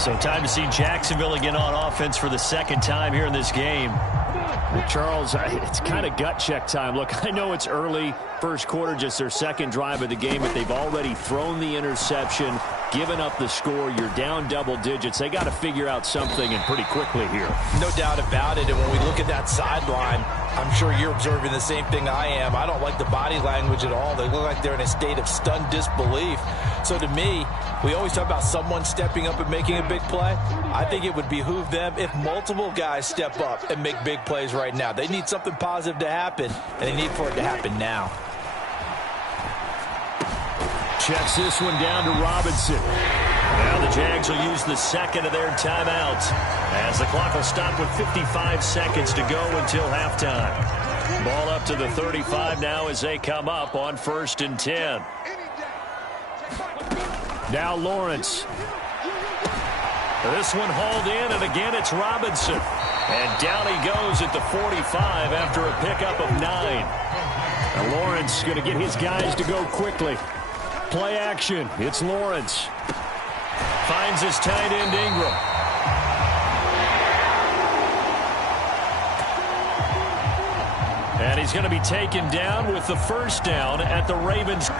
So time to see Jacksonville again on offense for the 2nd time here in this game. Well, Charles, it's kind of gut check time. Look, I know it's early, 1st quarter, just their 2nd drive of the game, but they've already thrown the interception, given up the score. You're down double digits. They got to figure out something, and pretty quickly here. No doubt about it. And when we look at that sideline, I'm sure you're observing the same thing I am. I don't like the body language at all. They look like they're in a state of stunned disbelief. So to me, we always talk about someone stepping up and making a big play. I think it would behoove them if multiple guys step up and make big plays right now. They need something positive to happen, and they need for it to happen now. Checks this one down to Robinson. Now the Jags will use the 2nd of their timeouts as the clock will stop with 55 seconds to go until halftime. Ball up to the 35 now as they come up on 1st and 10. Now Lawrence. This one hauled in, and again it's Robinson. And down he goes at the 45 after a pickup of 9. Now Lawrence going to get his guys to go quickly. Play action. It's Lawrence. Finds his tight end Ingram. he's going to be taken down with the first down at the Ravens' 40.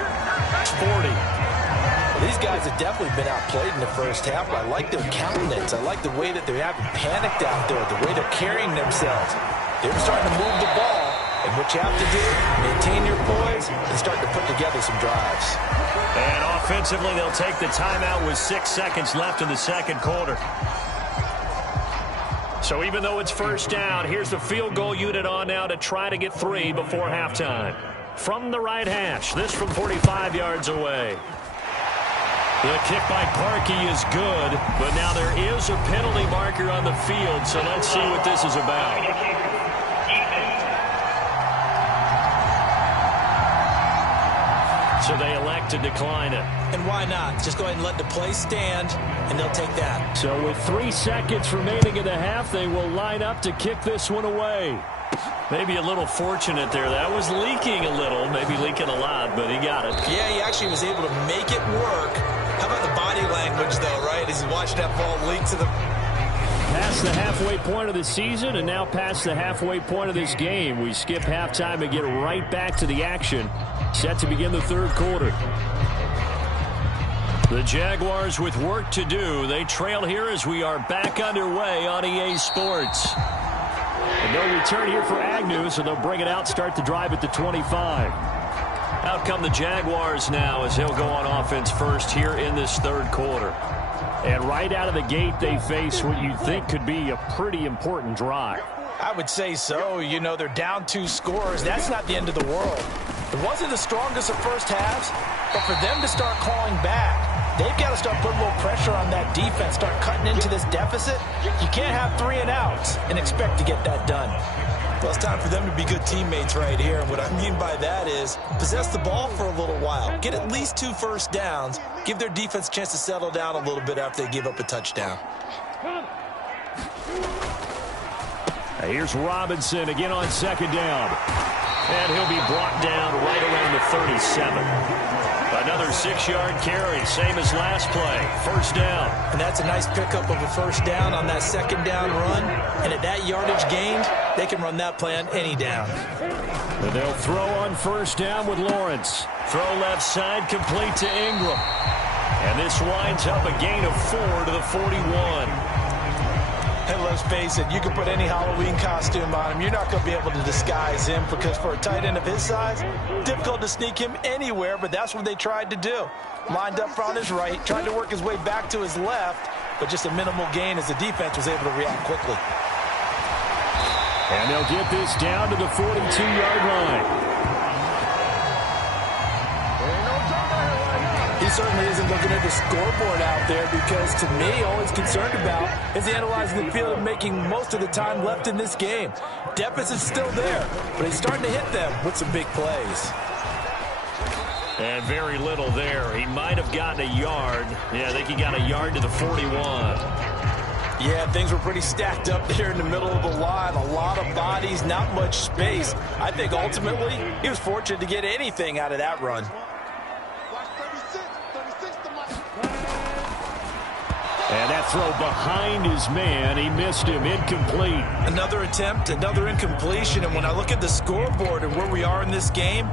Well, these guys have definitely been outplayed in the first half, but I like their countenance. I like the way that they haven't panicked out there, the way they're carrying themselves. They're starting to move the ball, and what you have to do, maintain your poise and start to put together some drives. And offensively, they'll take the timeout with 6 seconds left in the second quarter. So even though it's first down, here's the field goal unit on now to try to get 3 before halftime. From the right hash, this from 45 yards away. The kick by Parkey is good, but now there is a penalty marker on the field, so let's see what this is about. So they elect to decline it. And why not? Just go ahead and let the play stand, and they'll take that. So with 3 seconds remaining in the half, they will line up to kick this one away. Maybe a little fortunate there. That was leaking a little, maybe leaking a lot, but he got it. Yeah, he actually was able to make it work. How about the body language, though, right? As he watched that ball leak to the... Past the halfway point of the season and now past the halfway point of this game. We skip halftime and get right back to the action. Set to begin the third quarter. The Jaguars with work to do. They trail here as we are back underway on EA Sports. And no return here for Agnew, so they'll bring it out, start the drive at the 25. Out come the Jaguars now as he'll go on offense first here in this third quarter. And right out of the gate, they face what you think could be a pretty important drive. I would say so. You know, they're down 2 scores. That's not the end of the world. It wasn't the strongest of first halves, but for them to start calling back, they've got to start putting a little pressure on that defense, start cutting into this deficit. You can't have 3 and outs and expect to get that done. Well, it's time for them to be good teammates right here. And what I mean by that is possess the ball for a little while. Get at least 2 first downs. Give their defense a chance to settle down a little bit after they give up a touchdown. Here's Robinson again on second down. And he'll be brought down right around the 37. Another 6-yard carry, same as last play. First down. And that's a nice pickup of a first down on that second down run. And at that yardage gained, they can run that play on any down. And they'll throw on first down with Lawrence. Throw left side, complete to Ingram. And this winds up a gain of 4 to the 41. And let's face it, you can put any Halloween costume on him. You're not going to be able to disguise him because for a tight end of his size, difficult to sneak him anywhere, but that's what they tried to do. Lined up on his right, tried to work his way back to his left, but just a minimal gain as the defense was able to react quickly. And they'll get this down to the 42-yard line. He certainly isn't looking at the scoreboard out there because, to me, all he's concerned about is analyzing the field and making most of the time left in this game. Deficit's still there, but he's starting to hit them with some big plays. And very little there. He might have gotten a yard. Yeah, I think he got a yard to the 41. Yeah, things were pretty stacked up there in the middle of the line. A lot of bodies, not much space. I think ultimately he was fortunate to get anything out of that run. And that throw behind his man, he missed him, incomplete. Another attempt, another incompletion, and when I look at the scoreboard and where we are in this game,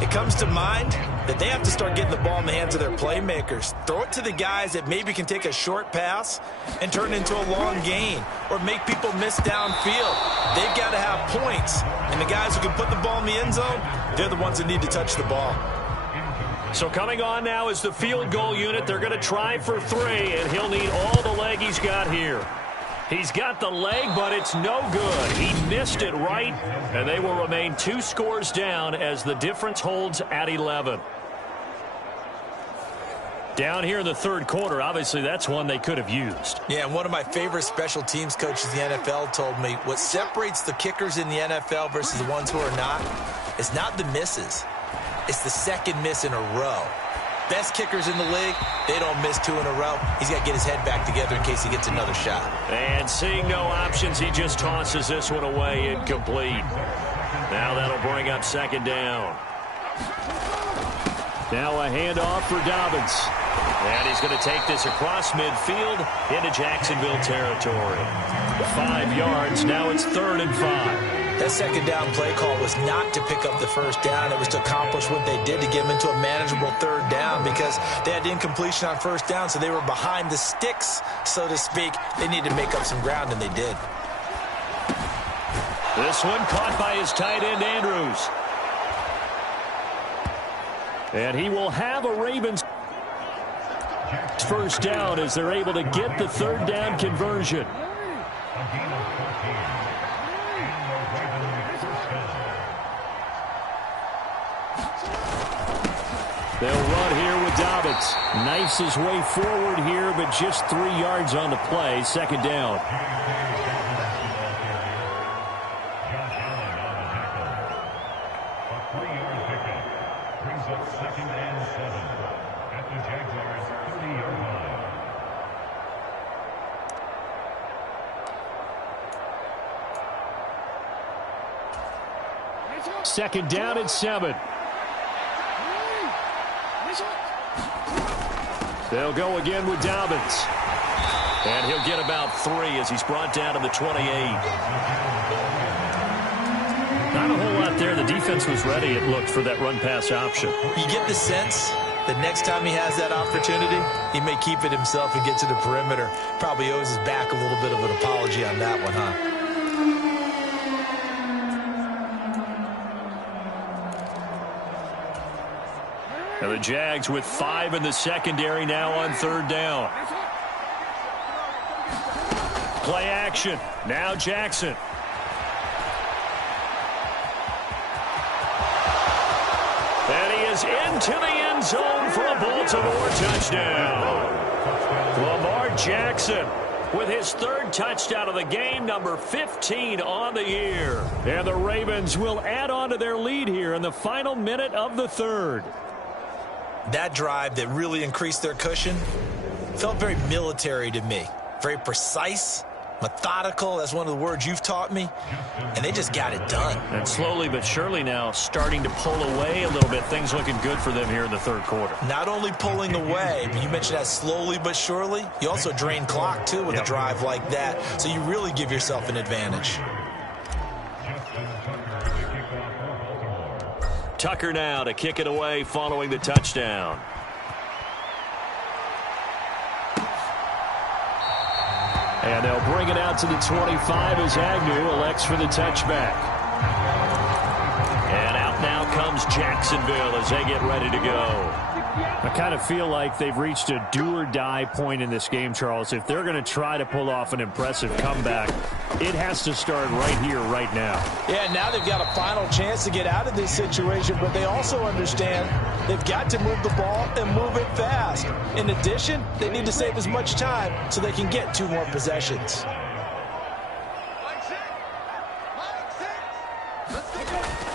it comes to mind that they have to start getting the ball in the hands of their playmakers. Throw it to the guys that maybe can take a short pass and turn it into a long gain or make people miss downfield. They've got to have points, and the guys who can put the ball in the end zone, they're the ones that need to touch the ball. So coming on now is the field goal unit. They're going to try for 3, and he'll need all the leg he's got here. He's got the leg, but it's no good. He missed it right, and they will remain 2 scores down as the difference holds at 11. Down here in the third quarter, obviously that's one they could have used. Yeah, and one of my favorite special teams coaches in the NFL told me what separates the kickers in the NFL versus the ones who are not is not the misses. It's the second miss in a row. Best kickers in the league, they don't miss 2 in a row. He's got to get his head back together in case he gets another shot. And seeing no options, he just tosses this one away incomplete. Now that'll bring up second down. Now a handoff for Dobbins. And he's going to take this across midfield into Jacksonville territory. 5 yards, now it's 3rd and 5. That second down play call was not to pick up the first down. It was to accomplish what they did to get them into a manageable third down because they had incompletion on first down, so they were behind the sticks, so to speak. They needed to make up some ground, and they did. This one caught by his tight end, Andrews. And he will have a Ravens first down as they're able to get the third down conversion. They'll run here with Dobbins. Knifes his way forward here, but just 3 yards on the play. Second down. Second down and 7. They'll go again with Dobbins. And he'll get about 3 as he's brought down to the 28. Not a whole lot there. The defense was ready, it looked, for that run-pass option. You get the sense that next time he has that opportunity, he may keep it himself and get to the perimeter. Probably owes his back a little bit of an apology on that one, huh? And the Jags with 5 in the secondary now on third down. Play action. Now Jackson. And he is into the end zone for a Baltimore touchdown. Lamar Jackson with his 3rd touchdown of the game, number 15 on the year. And the Ravens will add on to their lead here in the final minute of the 3rd. That drive that really increased their cushion felt very military to me. Very precise, methodical. That's one of the words you've taught me. And they just got it done. And slowly but surely now starting to pull away a little bit. Things looking good for them here in the 3rd quarter. Not only pulling away, but you mentioned that slowly but surely. You also drain clock, too, with a drive like that. So you really give yourself an advantage. Tucker now to kick it away following the touchdown. And they'll bring it out to the 25 as Agnew elects for the touchback. And out now comes Jacksonville as they get ready to go. I kind of feel like they've reached a do-or-die point in this game, Charles. If they're going to try to pull off an impressive comeback, it has to start right here, right now. Yeah, now they've got a final chance to get out of this situation, but they also understand they've got to move the ball and move it fast. In addition, they need to save as much time so they can get 2 more possessions.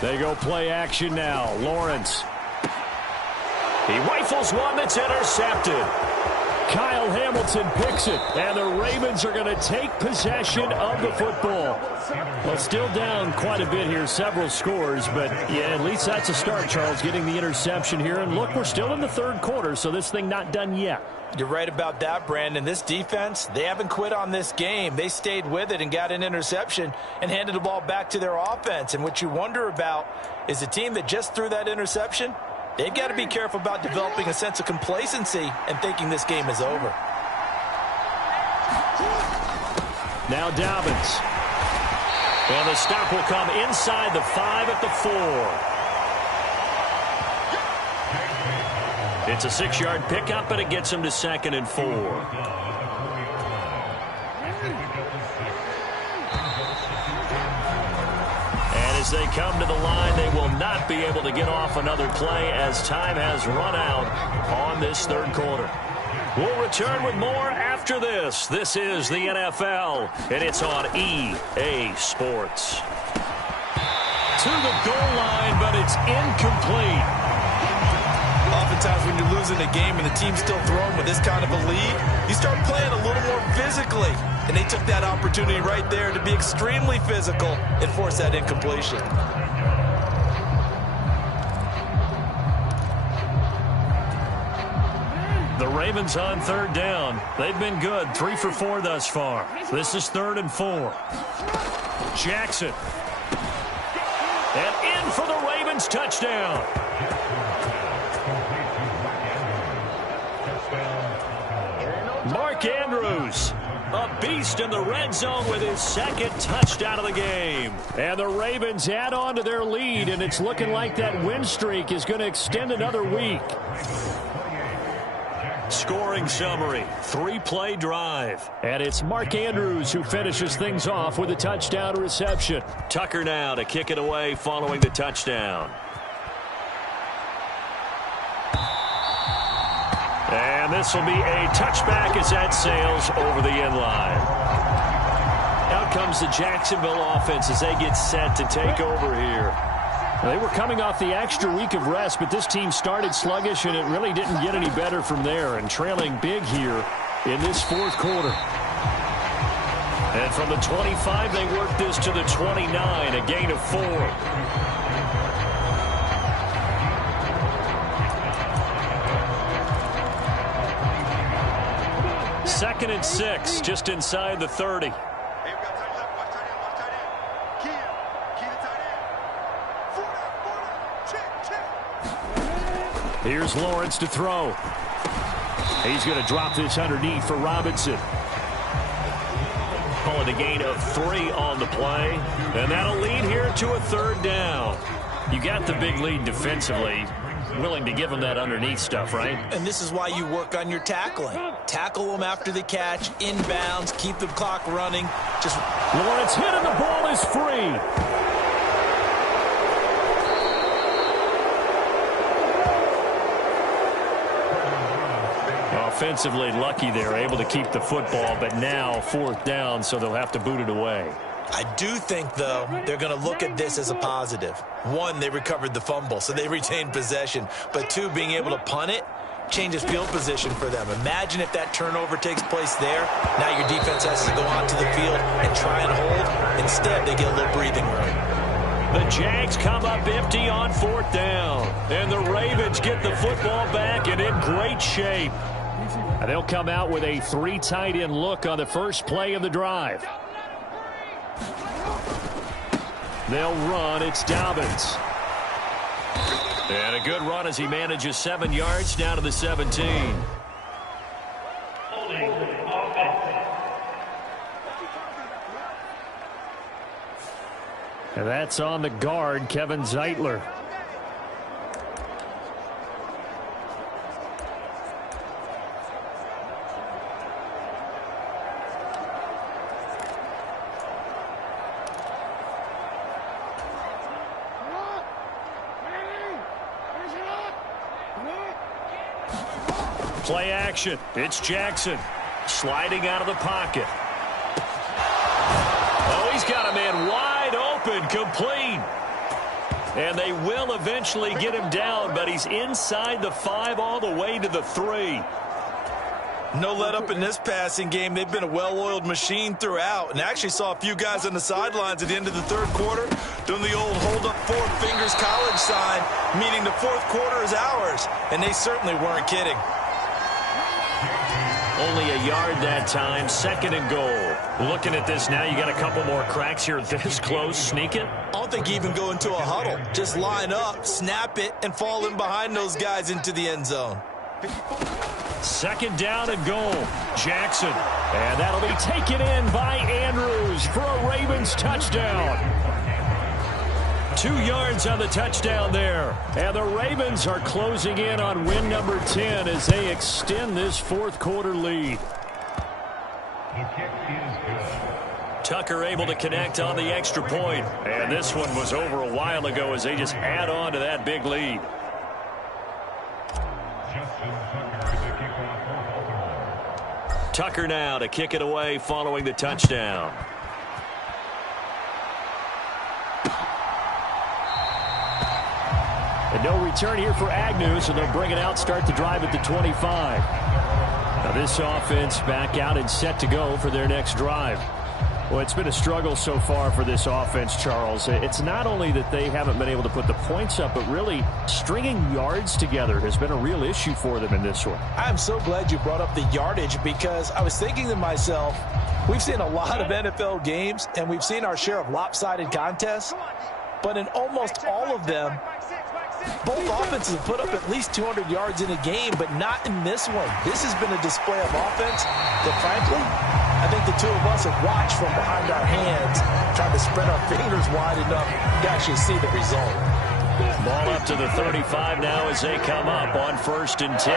They go play action now. Lawrence. He rifles one that's intercepted. Kyle Hamilton picks it, and the Ravens are going to take possession of the football. Well, still down quite a bit here, several scores, but yeah, at least that's a start, Charles, getting the interception here. And look, we're still in the 3rd quarter, so this thing not done yet. You're right about that, Brandon. This defense, they haven't quit on this game. They stayed with it and got an interception and handed the ball back to their offense. And what you wonder about is the team that just threw that interception, they've got to be careful about developing a sense of complacency and thinking this game is over. Now Dobbins. And the stop will come inside the 5 at the 4. It's a 6-yard pickup, and it gets him to 2nd and 4. And as they come to the line, they will not be able to get off another play as time has run out on this 3rd quarter. We'll return with more after this. This is the NFL, and it's on EA Sports. To the goal line, but it's incomplete. Oftentimes when you're losing a game and the team's still throwing with this kind of a lead, you start playing a little more physically. And they took that opportunity right there to be extremely physical and force that incompletion. The Ravens on 3rd down. They've been good. 3 for 4 thus far. This is 3rd and 4. Jackson. And in for the Ravens touchdown. Mark Andrews, a beast in the red zone with his second touchdown of the game. And the Ravens add on to their lead, and it's looking like that win streak is going to extend another week. Scoring summary, 3-play drive. And it's Mark Andrews who finishes things off with a touchdown reception. Tucker now to kick it away following the touchdown. And this will be a touchback as that sails over the end line. Out comes the Jacksonville offense as they get set to take over here. They were coming off the extra week of rest, but this team started sluggish, and it really didn't get any better from there, and trailing big here in this fourth quarter. And from the 25, they worked this to the 29, a gain of 4. Second and 6, just inside the 30. Here's Lawrence to throw. He's going to drop this underneath for Robinson. Calling a gain of 3 on the play. And that'll lead here to a third down. You got the big lead defensively. Willing to give them that underneath stuff, right? And this is why you work on your tackling. Tackle them after the catch, inbounds, keep the clock running. Just Lawrence hit and the ball is free. Offensively lucky they're able to keep the football, but now fourth down, so they'll have to boot it away. I do think, though, they're going to look at this as a positive. 1, they recovered the fumble, so they retained possession. But 2, being able to punt it changes field position for them. Imagine if that turnover takes place there. Now your defense has to go onto the field and try and hold. Instead, they get a little breathing room. The Jags come up empty on fourth down. And the Ravens get the football back and in great shape. And they'll come out with a 3 tight end look on the first play of the drive. They'll run. It's Dobbins. And a good run as he manages 7 yards down to the 17. And that's on the guard, Kevin Zeitler. Play action. It's Jackson sliding out of the pocket. Oh, he's got a man wide open, complete. And they will eventually get him down, but he's inside the 5 all the way to the 3. No let up in this passing game. They've been a well-oiled machine throughout. And actually saw a few guys on the sidelines at the end of the third quarter doing the old hold up 4 fingers college sign, meaning the fourth quarter is ours. And they certainly weren't kidding. Only a yard that time, 2nd and goal. Looking at this now, you got a couple more cracks here this close. Sneak it? I don't think you even go into a huddle. Just line up, snap it, and fall in behind those guys into the end zone. 2nd down and goal. Jackson. And that'll be taken in by Andrews for a Ravens touchdown. 2 yards on the touchdown there. And the Ravens are closing in on win number 10 as they extend this fourth quarter lead. Tucker able to connect on the extra point. And this one was over a while ago as they just add on to that big lead. Tucker now to kick it away following the touchdown. And no return here for Agnew, so they'll bring it out, start the drive at the 25. Now this offense back out and set to go for their next drive. Well, it's been a struggle so far for this offense, Charles. It's not only that they haven't been able to put the points up, but really stringing yards together has been a real issue for them in this one. I'm so glad you brought up the yardage because I was thinking to myself, we've seen a lot of NFL games, and we've seen our share of lopsided contests. but in almost all of them, both offenses have put up at least 200 yards in a game, but not in this one. This has been a display of offense that, frankly, I think the two of us have watched from behind our hands, trying to spread our fingers wide enough to actually see the result. Ball up to the 35 now as they come up on 1st and 10.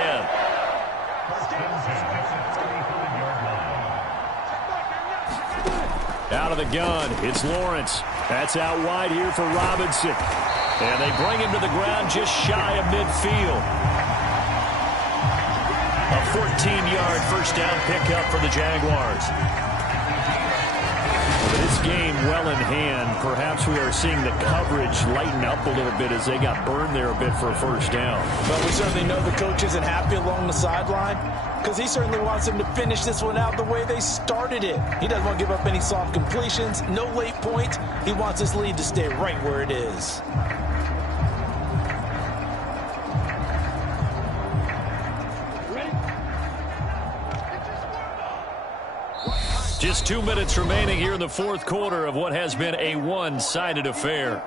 Out of the gun, it's Lawrence. That's out wide here for Robinson. And they bring him to the ground just shy of midfield. A 14-yard first down pickup for the Jaguars. This game well in hand. Perhaps we are seeing the coverage lighten up a little bit as they got burned there a bit for a first down. But we certainly know the coach isn't happy along the sideline because he certainly wants them to finish this one out the way they started it. He doesn't want to give up any soft completions, no late points. He wants his lead to stay right where it is. Just 2 minutes remaining here in the fourth quarter of what has been a one-sided affair.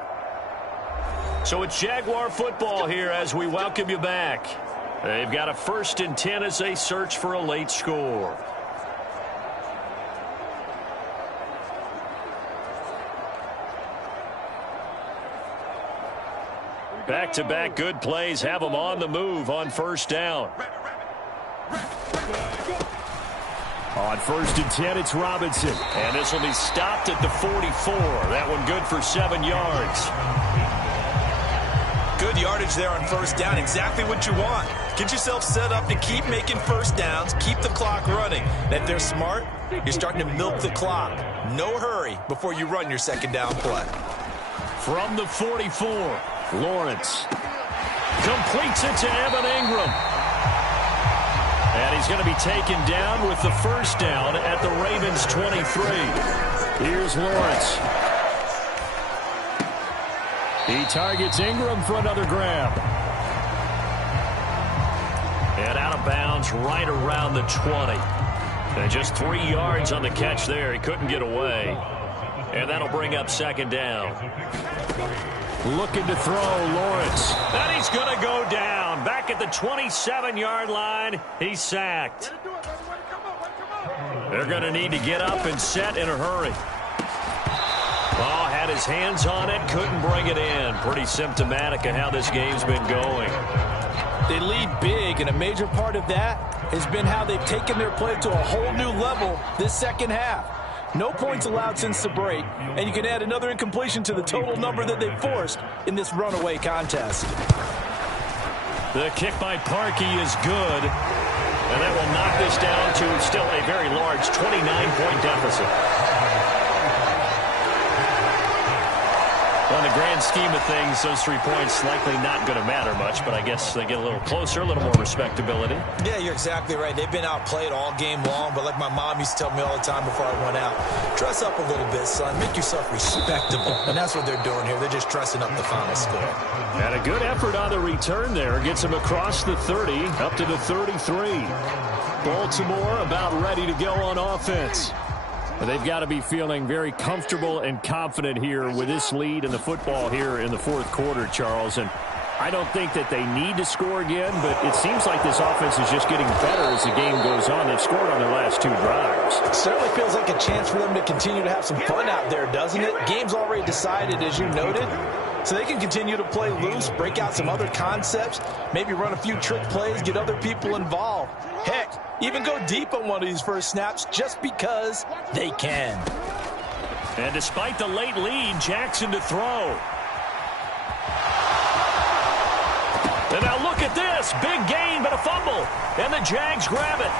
So it's Jaguar football here as we welcome you back. They've got a 1st and 10 as they search for a late score. Back-to-back good plays have them on the move on 1st down. On 1st and 10, it's Robinson. And this will be stopped at the 44. That one good for 7 yards. Good yardage there on 1st down. Exactly what you want. Get yourself set up to keep making first downs. Keep the clock running. And if they're smart, you're starting to milk the clock. No hurry before you run your 2nd down play. From the 44, Lawrence completes it to Evan Ingram. And he's going to be taken down with the 1st down at the Ravens 23. Here's Lawrence. He targets Ingram for another grab. And out of bounds right around the 20. And just 3 yards on the catch there. He couldn't get away. And that'll bring up 2nd down. Looking to throw, Lawrence. And he's going to go down. Back at the 27-yard line, he's sacked. They're going to need to get up and set in a hurry. Oh, had his hands on it, couldn't bring it in. Pretty symptomatic of how this game's been going. They lead big, and a major part of that has been how they've taken their play to a whole new level this 2nd half. No points allowed since the break, and you can add another incompletion to the total number that they've forced in this runaway contest. The kick by Parkey is good, and that will knock this down to still a very large 29-point deficit. Well, in the grand scheme of things, those 3 points likely not going to matter much, but I guess they get a little closer, a little more respectability. Yeah, you're exactly right. They've been outplayed all game long, but like my mom used to tell me all the time before I went out, dress up a little bit, son. Make yourself respectable. And that's what they're doing here. They're just dressing up the final score. And a good effort on the return there. Gets him across the 30, up to the 33. Baltimore about ready to go on offense. But they've got to be feeling very comfortable and confident here with this lead in the football here in the fourth quarter, Charles. And I don't think that they need to score again, but it seems like this offense is just getting better as the game goes on. They've scored on their last 2 drives. It certainly feels like a chance for them to continue to have some fun out there, doesn't it? Game's already decided, as you noted. So they can continue to play loose, break out some other concepts, maybe run a few trick plays, get other people involved. Heck, even go deep on one of these first snaps just because they can. And despite the late lead, Jackson to throw. And now look at this. Big gain, but a fumble. And the Jags grab it.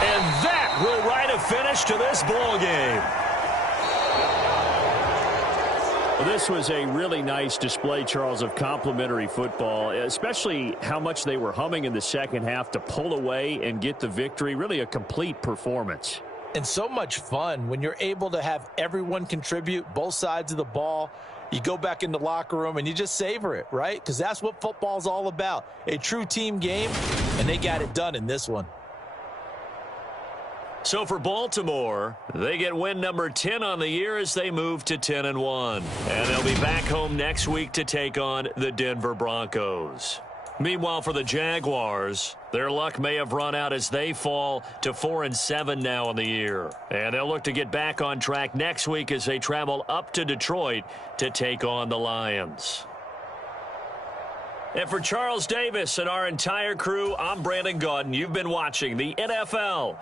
And that will write a finish to this ball game. This was a really nice display, Charles, of complimentary football, especially how much they were humming in the second half to pull away and get the victory. Really a complete performance. And so much fun when you're able to have everyone contribute, both sides of the ball. You go back in the locker room and you just savor it, right? Because that's what football's all about. A true team game, and they got it done in this one. So for Baltimore, they get win number 10 on the year as they move to 10-1. And they'll be back home next week to take on the Denver Broncos. Meanwhile, for the Jaguars, their luck may have run out as they fall to 4-7 now on the year. And they'll look to get back on track next week as they travel up to Detroit to take on the Lions. And for Charles Davis and our entire crew, I'm Brandon Gaudin. You've been watching the NFL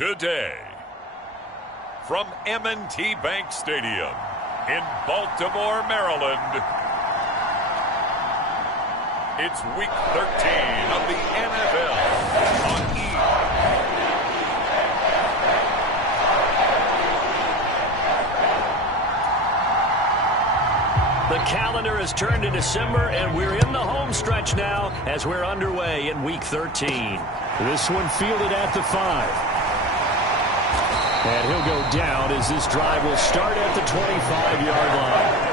Today, from M&T Bank Stadium in Baltimore, Maryland, it's Week 13 of the NFL on E! The calendar has turned to December, and we're in the home stretch now as we're underway in Week 13. This one fielded at the 5. And he'll go down as this drive will start at the 25-yard line.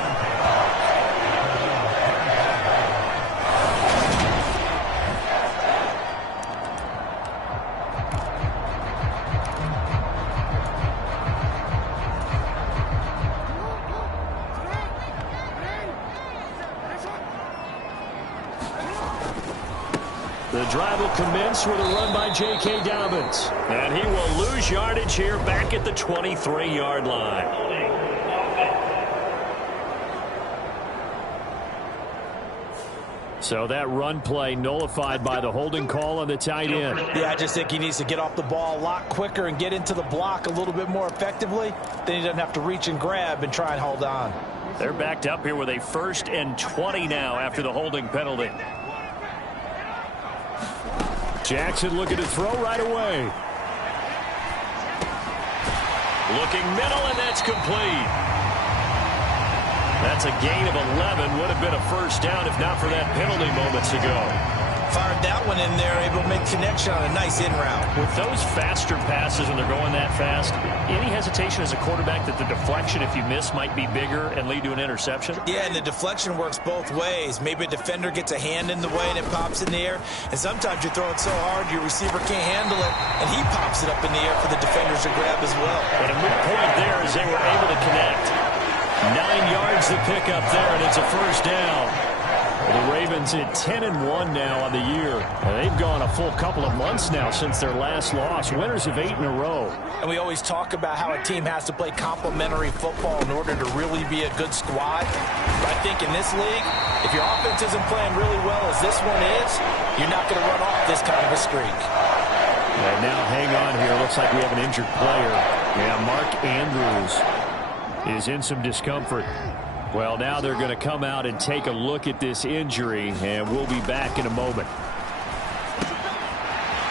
The drive will commence with a run by J.K. Dobbins. And he will lose yardage here back at the 23-yard line. So that run play nullified by the holding call on the tight end. Yeah, I just think he needs to get off the ball a lot quicker and get into the block a little bit more effectively. Then he doesn't have to reach and grab and try and hold on. They're backed up here with a 1st and 20 now after the holding penalty. Jackson looking to throw right away. Looking middle, and that's complete. That's a gain of 11. Would have been a 1st down if not for that penalty moments ago. Fired that one in there, able to make connection on a nice in route. With those faster passes when they're going that fast, any hesitation as a quarterback that the deflection, if you miss, might be bigger and lead to an interception? Yeah, and the deflection works both ways. Maybe a defender gets a hand in the way and it pops in the air. And sometimes you throw it so hard your receiver can't handle it, and he pops it up in the air for the defenders to grab as well. And a moot point there as they were able to connect. 9 yards to pick up there, and it's a 1st down. Well, the Ravens at 10-1 now on the year. They've gone a full couple of months now since their last loss. Winners of 8 in a row. And we always talk about how a team has to play complementary football in order to really be a good squad. But I think in this league, if your offense isn't playing really well as this one is, you're not going to run off this kind of a streak. And now hang on here. Looks like we have an injured player. Yeah, Mark Andrews is in some discomfort. Well, now they're going to come out and take a look at this injury, and we'll be back in a moment.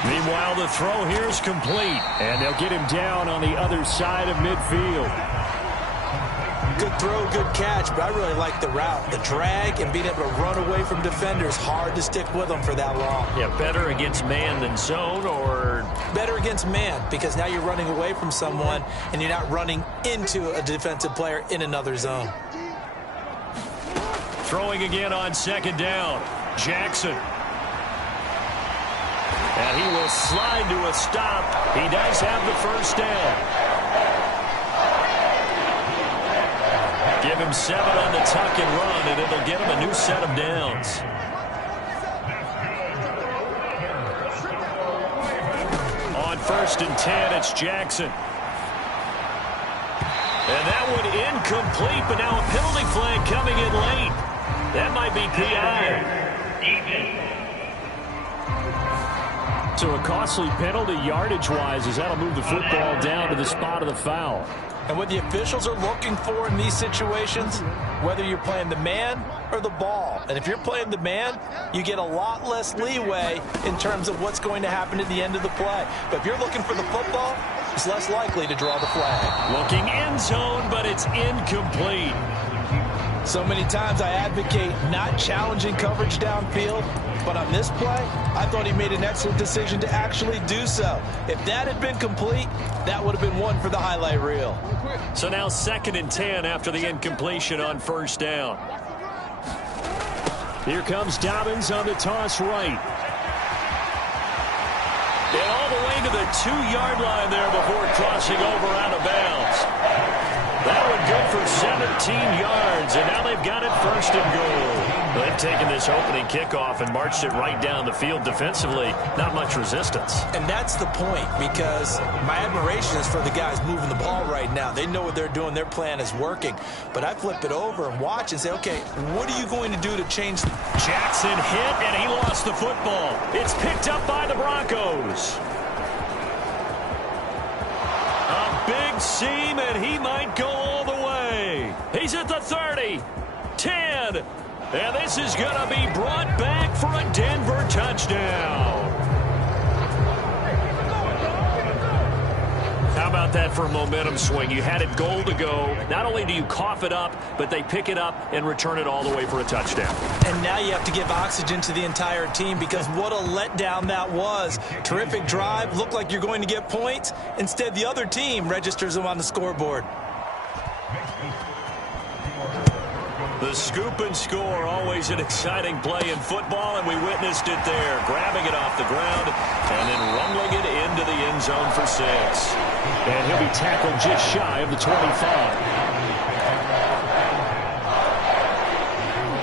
Meanwhile, the throw here is complete, and they'll get him down on the other side of midfield. Good throw, good catch, but I really like the route. The drag and being able to run away from defenders, hard to stick with them for that long. Yeah, better against man than zone, or? Better against man, because now you're running away from someone and you're not running into a defensive player in another zone. Throwing again on 2nd down. Jackson. And he will slide to a stop. He does have the 1st down. Give him 7 on the tuck and run, and it'll get him a new set of downs. On 1st and 10, it's Jackson. And that one incomplete, but now a penalty flag coming in late. That might be PI. So a costly penalty yardage-wise as that'll move the football down to the spot of the foul. And what the officials are looking for in these situations, whether you're playing the man or the ball. And if you're playing the man, you get a lot less leeway in terms of what's going to happen at the end of the play. But if you're looking for the football, it's less likely to draw the flag. Looking end zone, but it's incomplete. So many times I advocate not challenging coverage downfield, but on this play, I thought he made an excellent decision to actually do so. If that had been complete, that would have been one for the highlight reel. So now 2nd and 10 after the incompletion on 1st down. Here comes Dobbins on the toss right. And all the way to the 2-yard line there before crossing over out of bounds. That one good for 17 yards, and now they've got it 1st and goal. They've taken this opening kickoff and marched it right down the field defensively. Not much resistance. And that's the point, because my admiration is for the guys moving the ball right now. They know what they're doing. Their plan is working. But I flip it over and watch and say, okay, what are you going to do to change? Jackson hit, and he lost the football. It's picked up by the Broncos. A big seam, and he might go all the way. He's at the 30, 10, and this is going to be brought back for a Denver touchdown. How about that for a momentum swing? You had it goal to go. Not only do you cough it up, but they pick it up and return it all the way for a touchdown. And now you have to give oxygen to the entire team, because what a letdown that was. Terrific drive. Looked like you're going to get points. Instead, the other team registers them on the scoreboard. The scoop and score, always an exciting play in football, and we witnessed it there. Grabbing it off the ground and then rumbling it into the end zone for 6. And he'll be tackled just shy of the 25.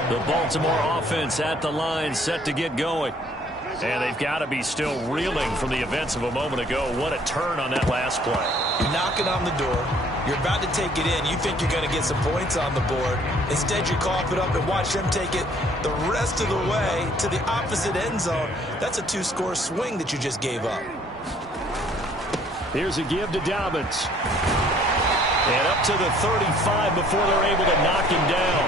The Baltimore offense at the line, set to get going. And they've got to be still reeling from the events of a moment ago. What a turn on that last play. You're knocking on the door. You're about to take it in. You think you're going to get some points on the board. Instead, you cough it up and watch them take it the rest of the way to the opposite end zone. That's a two-score swing that you just gave up. Here's a give to Dobbins. And up to the 35 before they're able to knock him down.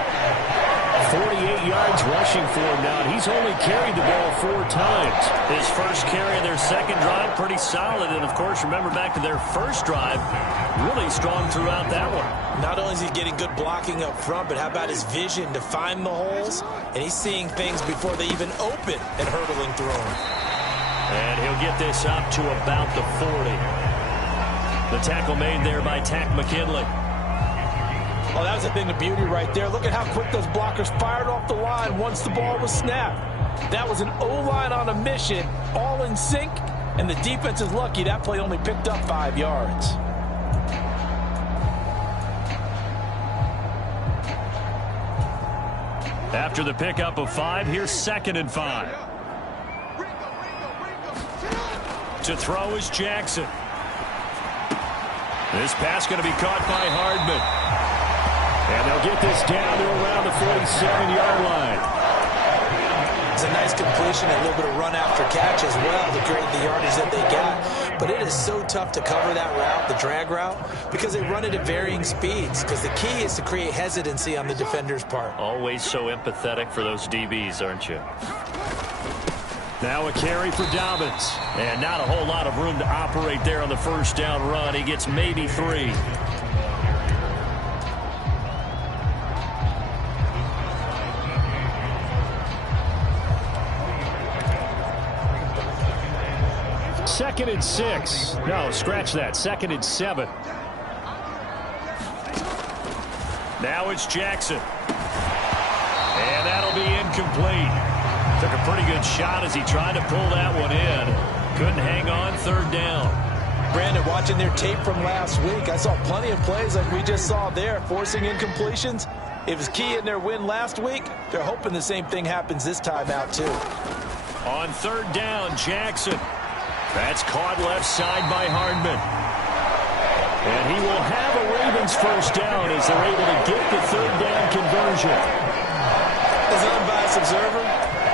48 yards rushing for him now. He's only carried the ball 4 times. His first carry of their second drive, pretty solid. And, of course, remember back to their first drive, really strong throughout that one. Not only is he getting good blocking up front, but how about his vision to find the holes? And he's seeing things before they even open and hurdling through them. And he'll get this up to about the 40. The tackle made there by Tack McKinley. Oh, that was a thing of beauty right there. Look at how quick those blockers fired off the line once the ball was snapped. That was an O-line on a mission, all in sync, and the defense is lucky that play only picked up 5 yards. After the pickup of 5, here's 2nd and 5. To throw is Jackson. This pass going to be caught by Hardman. And they'll get this down to around the 47-yard line. It's a nice completion, a little bit of run after catch as well to create the yardage that they got. But it is so tough to cover that route, the drag route, because they run it at varying speeds. Because the key is to create hesitancy on the defender's part. Always so empathetic for those DBs, aren't you? Now a carry for Dobbins. And not a whole lot of room to operate there on the first down run. He gets maybe 3. Second and 6. No, scratch that. 2nd and 7. Now it's Jackson. And that'll be incomplete. Took a pretty good shot as he tried to pull that one in. Couldn't hang on 3rd down. Brandon, watching their tape from last week, I saw plenty of plays like we just saw there, forcing incompletions. It was key in their win last week. They're hoping the same thing happens this time out, too. On 3rd down, Jackson. That's caught left side by Hardman. And he will have a Ravens first down as they're able to get the 3rd down conversion. As an unbiased observer,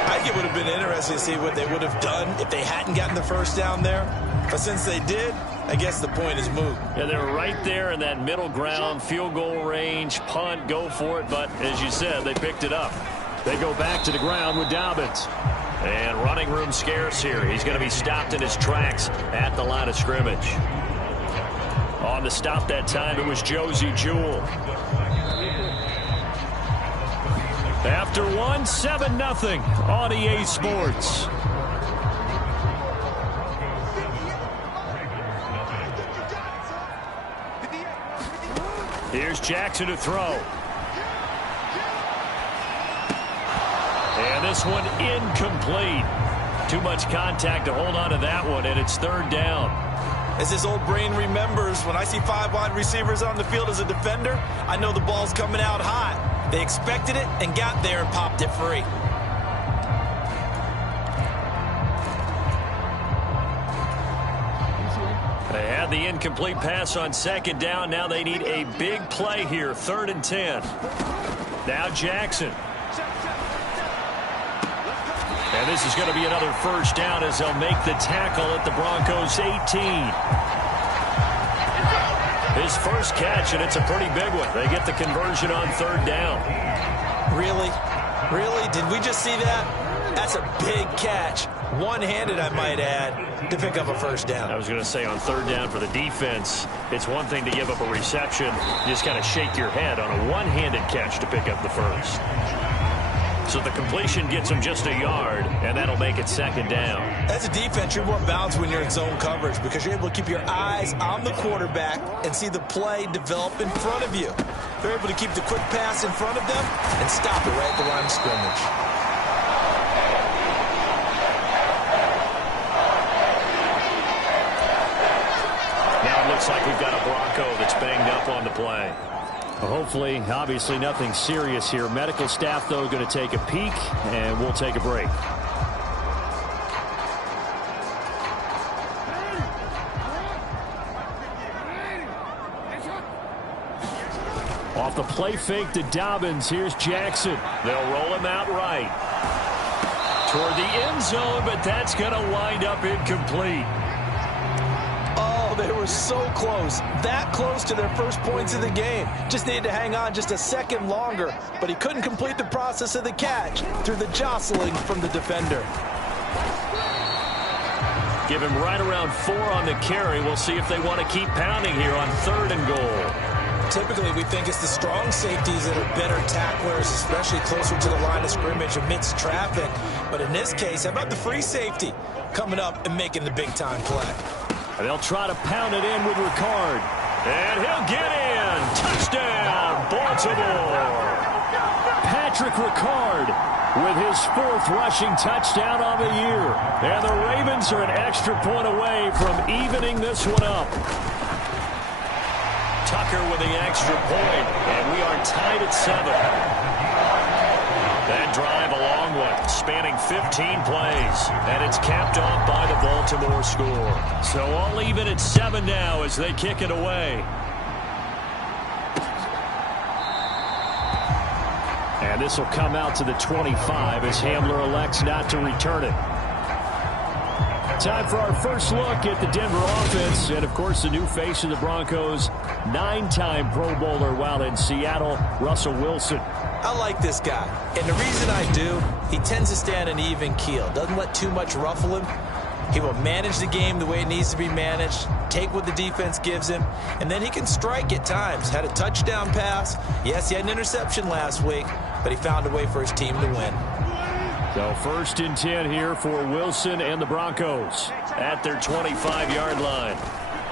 I think it would have been interesting to see what they would have done if they hadn't gotten the first down there. But since they did, I guess the point is moot. Yeah, they're right there in that middle ground, field goal range, punt, go for it. But as you said, they picked it up. They go back to the ground with Dobbins. And running room scarce here. He's going to be stopped in his tracks at the line of scrimmage. On the stop that time, it was Josie Jewell. After 1, 7-0 on EA Sports. Here's Jackson to throw. And this one incomplete. Too much contact to hold on to that one, and it's 3rd down. As his old brain remembers, when I see 5 wide receivers on the field as a defender, I know the ball's coming out hot. They expected it and got there and popped it free. They had the incomplete pass on 2nd down. Now they need a big play here, 3rd and 10. Now Jackson. And this is going to be another first down as they'll make the tackle at the Broncos' 18. His first catch, and it's a pretty big one. They get the conversion on 3rd down. Really? Really? Did we just see that? That's a big catch. One-handed, I might add, to pick up a first down. I was going to say on 3rd down for the defense, it's one thing to give up a reception. You just got to shake your head on a one-handed catch to pick up the first. So the completion gets him just a yard, and that'll make it 2nd down. As a defense, you're more balanced when you're in zone coverage because you're able to keep your eyes on the quarterback and see the play develop in front of you. They're able to keep the quick pass in front of them and stop it right at the line of scrimmage. Now it looks like we've got a Bronco that's banged up on the play. Hopefully, obviously nothing serious here. Medical staff, though, going to take a peek, and we'll take a break. Off the play fake to Dobbins. Here's Jackson. They'll roll him out right. Toward the end zone, but that's going to wind up incomplete. Oh, they were so close. That close to their first points of the game. Just needed to hang on just a second longer, but he couldn't complete the process of the catch through the jostling from the defender. Give him right around 4 on the carry. We'll see if they want to keep pounding here on 3rd and goal. Typically, we think it's the strong safeties that are better tacklers, especially closer to the line of scrimmage amidst traffic. But in this case, how about the free safety coming up and making the big-time play? And they'll try to pound it in with Ricard. And he'll get in. Touchdown, Baltimore. Patrick Ricard with his 4th rushing touchdown on the year. And the Ravens are an extra point away from evening this one up. Tucker with the extra point, and we are tied at 7. That drive, a long one, spanning 15 plays, and it's capped off by the Baltimore score. So all even at 7 now as they kick it away. And this will come out to the 25 as Hamler elects not to return it. Time for our first look at the Denver offense. And, of course, the new face of the Broncos, 9-time Pro Bowler while in Seattle, Russell Wilson. I like this guy. And the reason I do, he tends to stand an even keel. Doesn't let too much ruffle him. He will manage the game the way it needs to be managed, take what the defense gives him, and then he can strike at times. Had a touchdown pass. Yes, he had an interception last week, but he found a way for his team to win. So 1st and 10 here for Wilson and the Broncos. At their 25-yard line.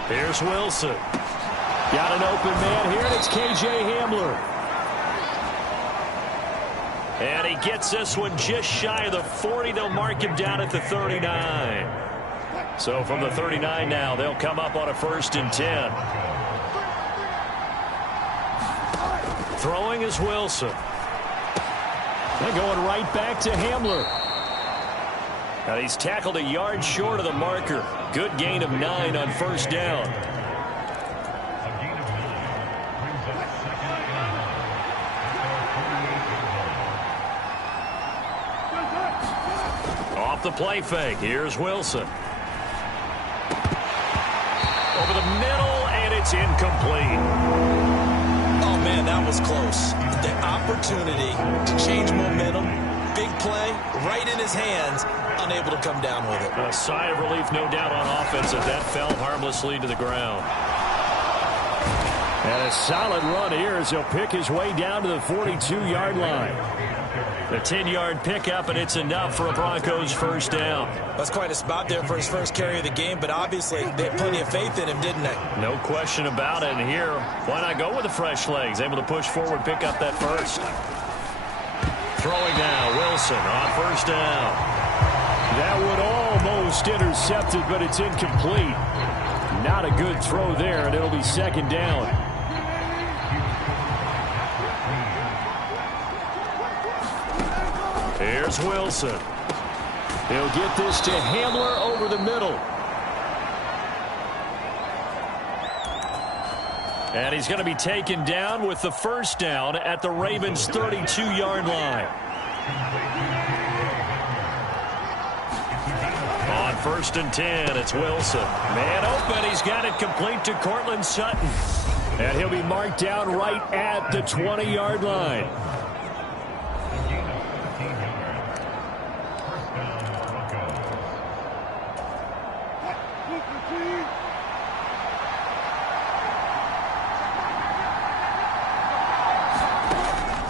Here's Wilson. Got an open man here, and it's K.J. Hamler. And he gets this one just shy of the 40. They'll mark him down at the 39. So from the 39 now, they'll come up on a 1st and 10. Throwing is Wilson. They're going right back to Hamler. Now he's tackled a yard short of the marker. Good gain of 9 on 1st down. Off the play fake. Here's Wilson. Over the middle, and it's incomplete. Oh, man, that was close. The opportunity to change momentum, big play, right in his hands, unable to come down with it. A sigh of relief, no doubt, on offense as that fell harmlessly to the ground. And a solid run here as he'll pick his way down to the 42-yard line. The 10-yard pickup, and it's enough for a Broncos 1st down. That's quite a spot there for his first carry of the game, but obviously they had plenty of faith in him, didn't they? No question about it. And here, why not go with the fresh legs? Able to push forward, pick up that first. Throwing now, Wilson on 1st down. That one almost intercepted, but it's incomplete. Not a good throw there, and it'll be 2nd down. Here's Wilson. He'll get this to Hamler over the middle. And he's going to be taken down with the 1st down at the Ravens' 32-yard line. On 1st and 10, it's Wilson. Man open, he's got it complete to Cortland Sutton. And he'll be marked down right at the 20-yard line.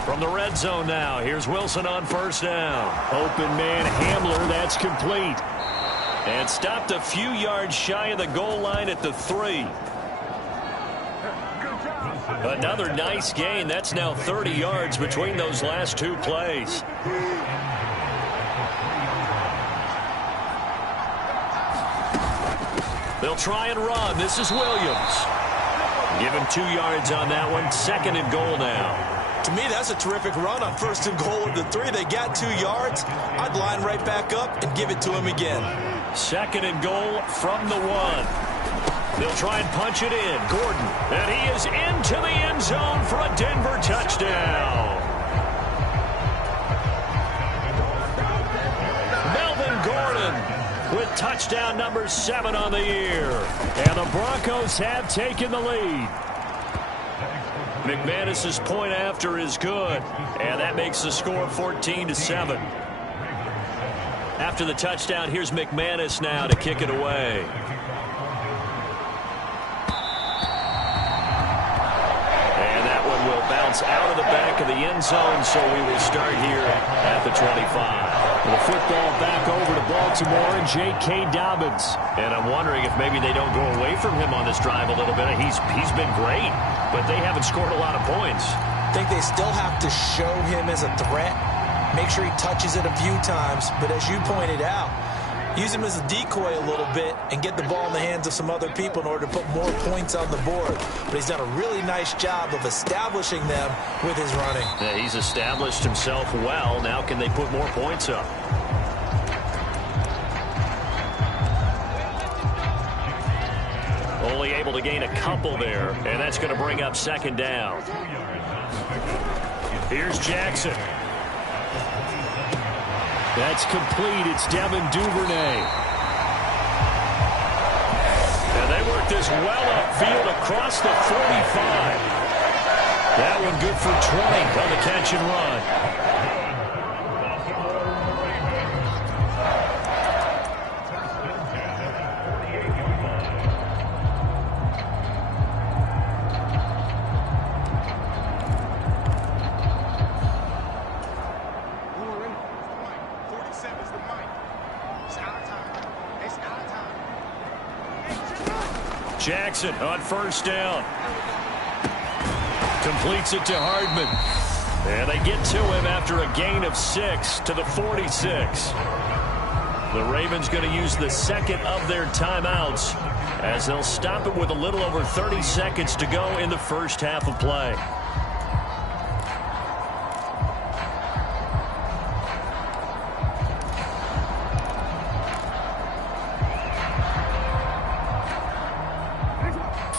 From the red zone now, here's Wilson on 1st down. Open man Hamler, that's complete. And stopped a few yards shy of the goal line at the 3. Another nice gain. That's now 30 yards between those last 2 plays. They'll try and run. This is Williams. Give him 2 yards on that one. 2nd and goal now. To me, that's a terrific run on 1st and goal at the 3. They got 2 yards. I'd line right back up and give it to him again. 2nd and goal from the 1. They'll try and punch it in. Gordon. And he is into the end zone for a Denver touchdown. Melvin Gordon with touchdown number 7 on the year. And the Broncos have taken the lead. McManus's point after is good. And that makes the score 14-7. After the touchdown, here's McManus now to kick it away. And that one will bounce out of the back of the end zone, so we will start here at the 25. The football back over to Baltimore and J.K. Dobbins. And I'm wondering if maybe they don't go away from him on this drive a little bit. He's been great, but they haven't scored a lot of points. I think they still have to show him as a threat. Make sure he touches it a few times. But as you pointed out, use him as a decoy a little bit and get the ball in the hands of some other people in order to put more points on the board. But he's done a really nice job of establishing them with his running. Yeah, he's established himself well. Now can they put more points up? Only able to gain a couple there, and that's going to bring up second down. Here's Jackson. That's complete. It's Devin Duvernay. And they work this well upfield across the 45. That one good for 20 on the catch and run. Jackson on first down. Completes it to Hardman. And they get to him after a gain of 6 to the 46. The Ravens going to use the second of their timeouts as they'll stop it with a little over 30 seconds to go in the first half of play.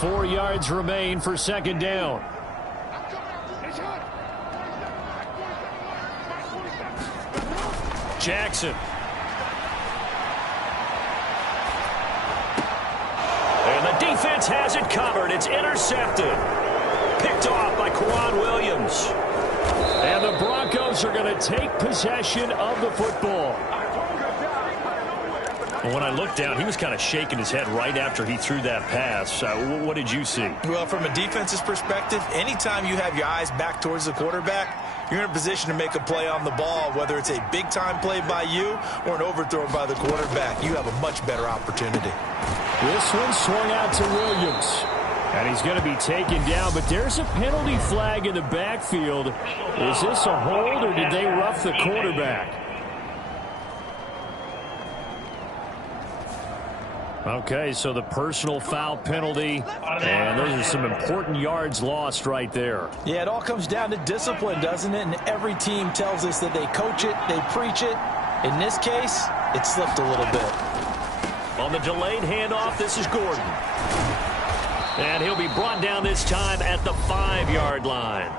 Four yards remain for second down. Jackson. And the defense has it covered. It's intercepted. Picked off by Quan Williams. And the Broncos are going to take possession of the football. When I looked down, he was kind of shaking his head right after he threw that pass. What did you see? Well, from a defense's perspective, anytime you have your eyes back towards the quarterback, you're in a position to make a play on the ball, whether it's a big-time play by you or an overthrow by the quarterback. You have a much better opportunity. This one swung out to Williams. And he's going to be taken down, but there's a penalty flag in the backfield. Is this a hold, or did they rough the quarterback? Okay, so the personal foul penalty, and those are some important yards lost right there. Yeah, it all comes down to discipline, doesn't it? And every team tells us that they coach it, they preach it. In this case, it slipped a little bit. On the delayed handoff, this is Gordon. And he'll be brought down this time at the 5-yard line.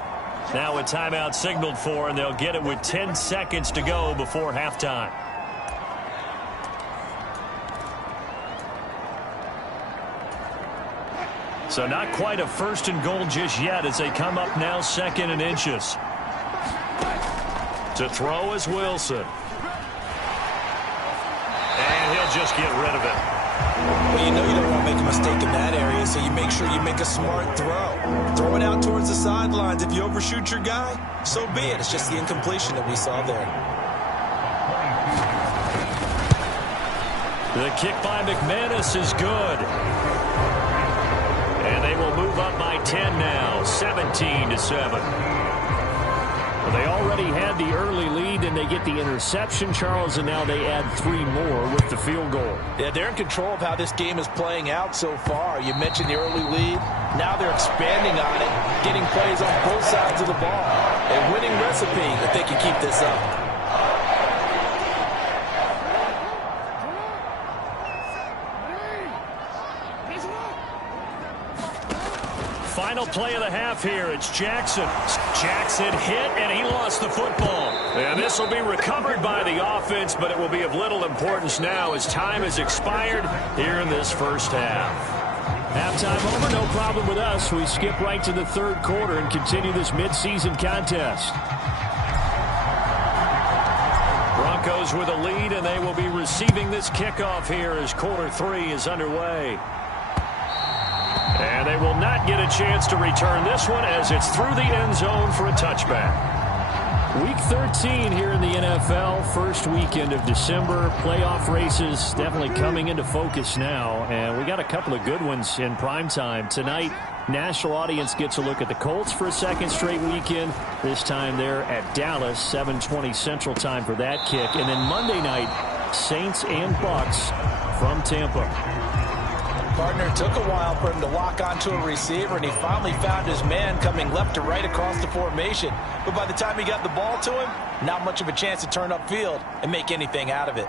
Now a timeout signaled for, and they'll get it with 10 seconds to go before halftime. So not quite a first and goal just yet as they come up now second and inches. To throw is Wilson. And he'll just get rid of it. Well, you know you don't want to make a mistake in that area, so you make sure you make a smart throw. Throw it out towards the sidelines. If you overshoot your guy, so be it. It's just the incompletion that we saw there. The kick by McManus is good. And they will move up by 10 now, 17-7. Well, they already had the early lead, and they get the interception, Charles, and now they add 3 more with the field goal. Yeah, they're in control of how this game is playing out so far. You mentioned the early lead. Now they're expanding on it, getting plays on both sides of the ball. A winning recipe if they can keep this up. Final play of the half here. It's Jackson. Jackson hit, and he lost the football. And this will be recovered by the offense, but it will be of little importance now as time has expired here in this first half. Halftime over, no problem with us. We skip right to the third quarter and continue this midseason contest. Broncos with a lead, and they will be receiving this kickoff here as quarter 3 is underway. And they will not get a chance to return this one as it's through the end zone for a touchback. Week 13 here in the NFL, first weekend of December. Playoff races definitely coming into focus now, and we got a couple of good ones in prime time. Tonight, national audience gets a look at the Colts for a second straight weekend. This time they're at Dallas, 7:20 Central Time for that kick. And then Monday night, Saints and Bucks from Tampa. Partner, it took a while for him to lock onto a receiver, and he finally found his man coming left to right across the formation. But by the time he got the ball to him, not much of a chance to turn upfield and make anything out of it.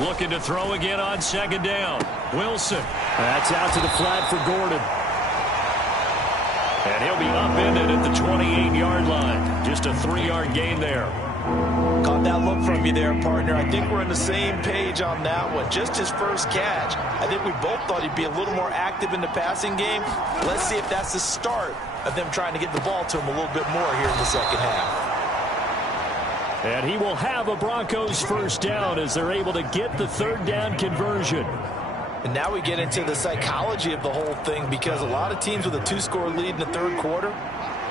Looking to throw again on second down. Wilson. That's out to the flat for Gordon. And he'll be upended at the 28-yard line. Just a 3-yard gain there. Caught that look from you there, partner. I think we're on the same page on that one. Just his first catch. I think we both thought he'd be a little more active in the passing game. Let's see if that's the start of them trying to get the ball to him a little bit more here in the second half. And he will have a Broncos first down as they're able to get the third down conversion. And now we get into the psychology of the whole thing, because a lot of teams with a 2-score lead in the third quarter,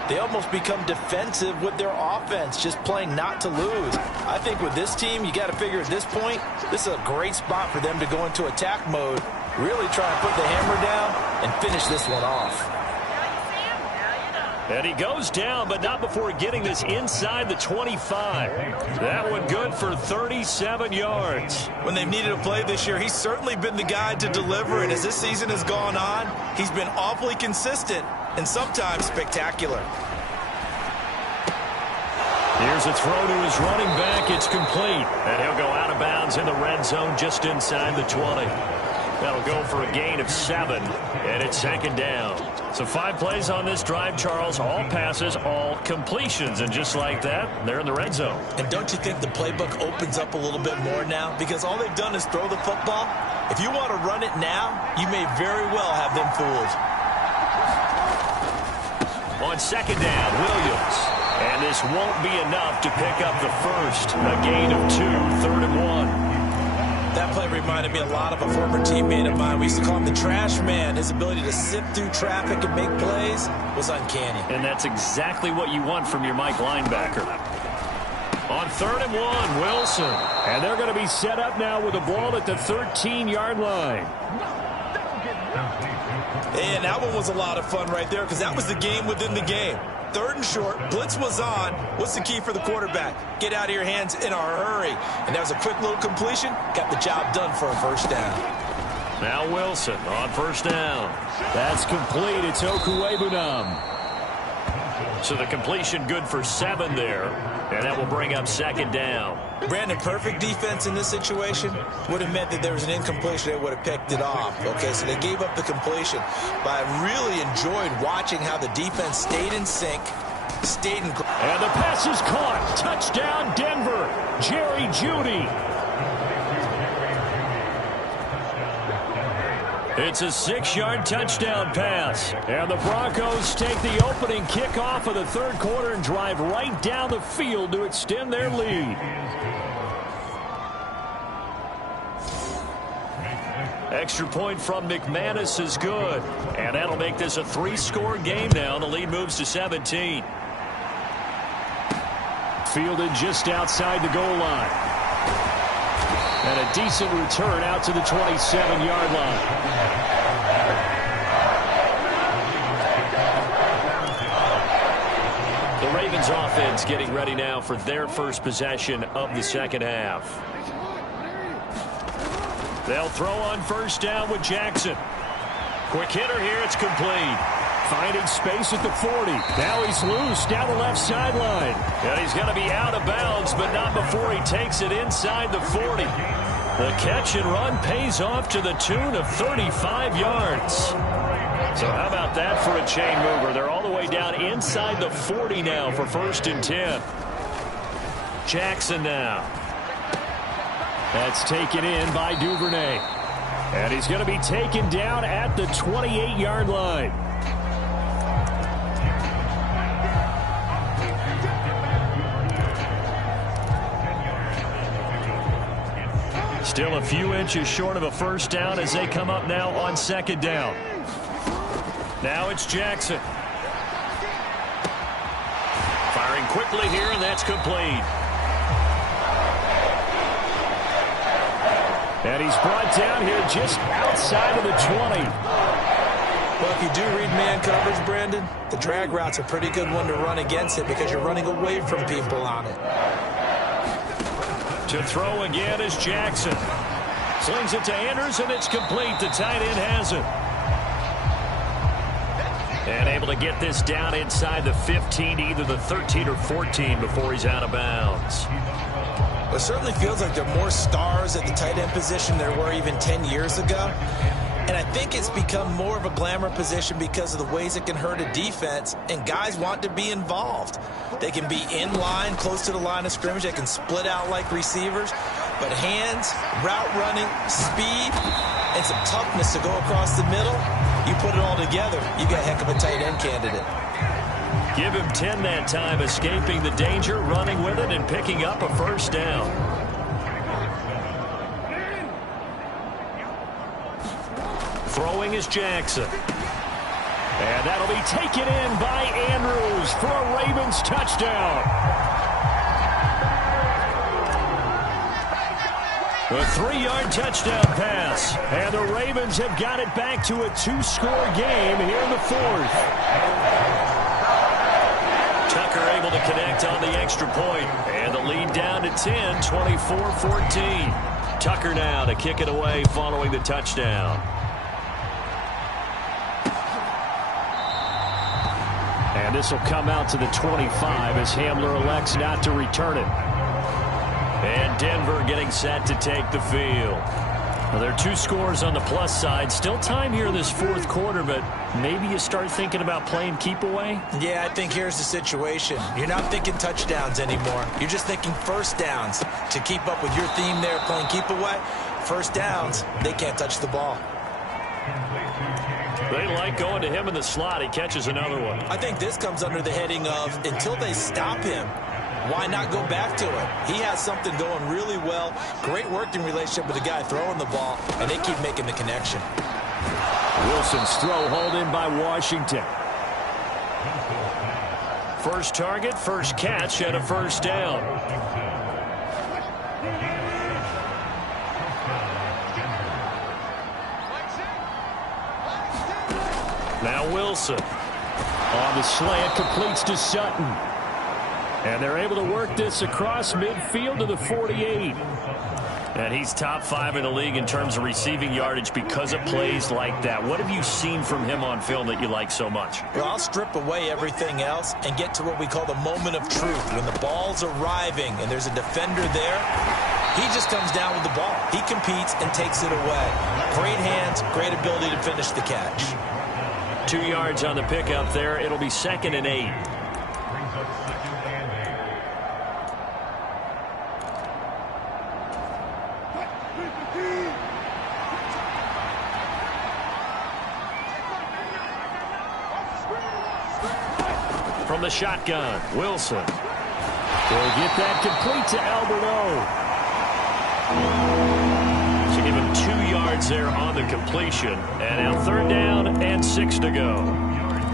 they almost become defensive with their offense, just playing not to lose. I think with this team, you got to figure at this point, this is a great spot for them to go into attack mode, really try and put the hammer down and finish this one off. And he goes down, but not before getting this inside the 25. That one good for 37 yards. When they've needed a play this year, he's certainly been the guy to deliver, and as this season has gone on, he's been awfully consistent and sometimes spectacular. Here's a throw to his running back. It's complete. And he'll go out of bounds in the red zone just inside the 20. That'll go for a gain of 7, and it's second down. So 5 plays on this drive, Charles. All passes, all completions. And just like that, they're in the red zone. And don't you think the playbook opens up a little bit more now? Because all they've done is throw the football. If you want to run it now, you may very well have them fooled. On second down, Williams. And this won't be enough to pick up the first. A gain of 2, 3rd and 1. That play reminded me a lot of a former teammate of mine. We used to call him the trash man. His ability to sift through traffic and make plays was uncanny. And that's exactly what you want from your Mike linebacker. On 3rd and 1, Wilson. And they're going to be set up now with the ball at the 13-yard line. And that one was a lot of fun right there, because that was the game within the game. 3rd and short, blitz was on. What's the key for the quarterback? Get out of your hands in a hurry. And that was a quick little completion. Got the job done for a first down. Now Wilson on first down. That's complete. It's Okuwebunam. So the completion good for 7 there. And that will bring up second down. Brandon, perfect defense in this situation would have meant that there was an incompletion. They would have picked it off. Okay, so they gave up the completion. But I really enjoyed watching how the defense stayed in sync, stayed in... And the pass is caught. Touchdown, Denver. Jerry Jeudy. It's a 6-yard touchdown pass. And the Broncos take the opening kickoff of the third quarter and drive right down the field to extend their lead. Extra point from McManus is good. And that'll make this a 3-score game now. The lead moves to 17. Fielded just outside the goal line. And a decent return out to the 27-yard line. The Ravens offense getting ready now for their first possession of the second half. They'll throw on first down with Jackson. Quick hitter here. It's complete. Finding space at the 40. Now he's loose down the left sideline. And he's going to be out of bounds, but not before he takes it inside the 40. The catch and run pays off to the tune of 35 yards. So how about that for a chain mover? They're all the way down inside the 40 now for 1st and 10. Jackson now. That's taken in by Duvernay. And he's going to be taken down at the 28-yard line. Still a few inches short of a first down as they come up now on 2nd down. Now it's Jackson. Firing quickly here, and that's complete. And he's brought down here just outside of the 20. Well, if you do read man coverage, Brandon, the drag route's a pretty good one to run against it because you're running away from people on it. To throw again is Jackson. Slings it to Andrews, and it's complete. The tight end has it. And able to get this down inside the 15, either the 13 or 14 before he's out of bounds. Well, it certainly feels like there are more stars at the tight end position than there were even 10 years ago. And I think it's become more of a glamour position because of the ways it can hurt a defense, and guys want to be involved. They can be in line, close to the line of scrimmage. They can split out like receivers. But hands, route running, speed, and some toughness to go across the middle, you put it all together, you got a heck of a tight end candidate. Give him 10 that time, escaping the danger, running with it, and picking up a first down. Throwing is Jackson. And that'll be taken in by Andrews for a Ravens touchdown. A 3-yard touchdown pass. And the Ravens have got it back to a 2-score game here in the 4th. Tucker able to connect on the extra point. And the lead down to 10, 24-14. Tucker now to kick it away following the touchdown. And this will come out to the 25 as Hamler elects not to return it. And Denver getting set to take the field. Well, there are 2 scores on the plus side. Still time here in this 4th quarter, but maybe you start thinking about playing keep away? Yeah, I think here's the situation. You're not thinking touchdowns anymore. You're just thinking first downs. To keep up with your theme there, playing keep away, first downs, they can't touch the ball. They like going to him in the slot. He catches another one. I think this comes under the heading of until they stop him, why not go back to it? He has something going really well. Great working relationship with the guy throwing the ball, and they keep making the connection. Wilson's throw hauled in by Washington. First target, first catch, and a first down. Now Wilson. On the slant, completes to Sutton. And they're able to work this across midfield to the 48. And he's top 5 in the league in terms of receiving yardage because of plays like that. What have you seen from him on film that you like so much? Well, I'll strip away everything else and get to what we call the moment of truth. When the ball's arriving and there's a defender there, he just comes down with the ball. He competes and takes it away. Great hands, great ability to finish the catch. 2 yards on the pickup there. It'll be 2nd and 8. From the shotgun, Wilson. They'll get that complete to Alberto. So give him 2 yards there on the completion. And now 3rd down and 6 to go.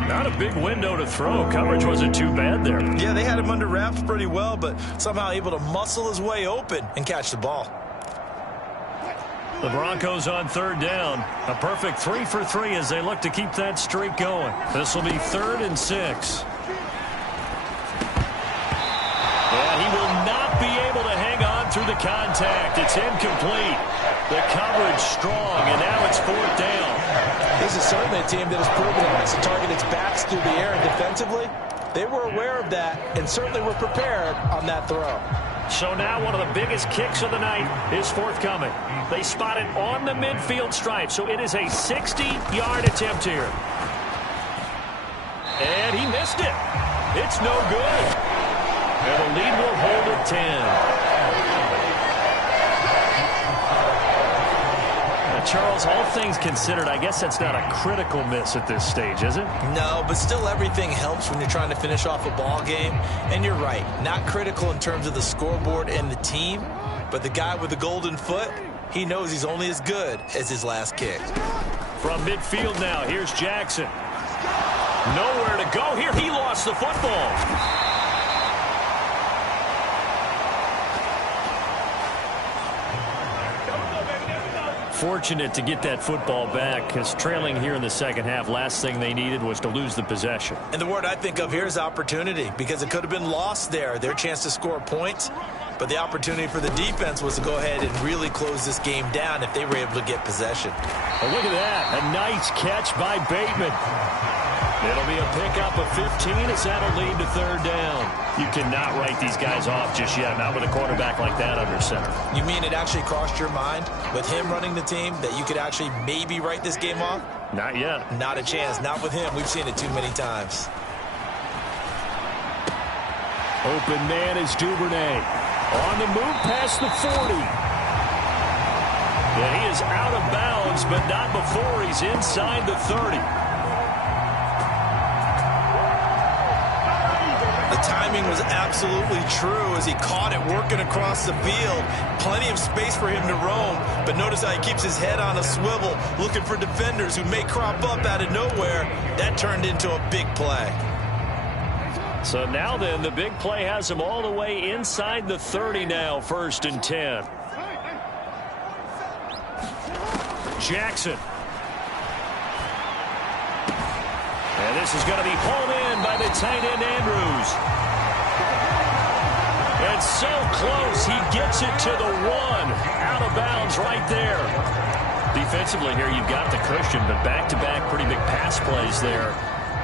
Not a big window to throw. Coverage wasn't too bad there. Yeah, they had him under wraps pretty well, but somehow able to muscle his way open and catch the ball. The Broncos on 3rd down. A perfect 3 for 3 as they look to keep that streak going. This will be 3rd and 6. And he will not be able to hang on through the contact. It's incomplete. The coverage strong, and now it's 4th down. This is certainly a team that has proven it has to target its backs through the air, and defensively, they were aware of that and certainly were prepared on that throw. So now one of the biggest kicks of the night is forthcoming. They spot it on the midfield stripe, so it is a 60-yard attempt here. And he missed it. It's no good. And the lead will hold at 10. Charles, all things considered, I guess that's not a critical miss at this stage, is it? No, but still everything helps when you're trying to finish off a ball game. And you're right, not critical in terms of the scoreboard and the team, but the guy with the golden foot, he knows he's only as good as his last kick. From midfield now, here's Jackson. Nowhere to go here. He lost the football. Fortunate to get that football back, because trailing here in the second half, last thing they needed was to lose the possession. And the word I think of here is opportunity, because it could have been lost there, their chance to score points. But the opportunity for the defense was to go ahead and really close this game down if they were able to get possession. Oh, look at that. A nice catch by Bateman. It'll be a pickup of 15 as that'll lead to third down. You cannot write these guys off just yet, not with a quarterback like that under center. You mean it actually crossed your mind with him running the team that you could actually maybe write this game off? Not yet. Not a chance. Not with him. We've seen it too many times. Open man is Duvernay. On the move past the 40. Yeah, he is out of bounds, but not before he's inside the 30. The timing was absolutely true as he caught it working across the field. Plenty of space for him to roam, but notice how he keeps his head on a swivel, looking for defenders who may crop up out of nowhere. That turned into a big play. So now then, the big play has him all the way inside the 30 now, 1st and 10. Jackson. And this is going to be hauled in by the tight end, Andrews. And so close, he gets it to the 1. Out of bounds right there. Defensively here, you've got the cushion, but back-to-back pretty big pass plays there.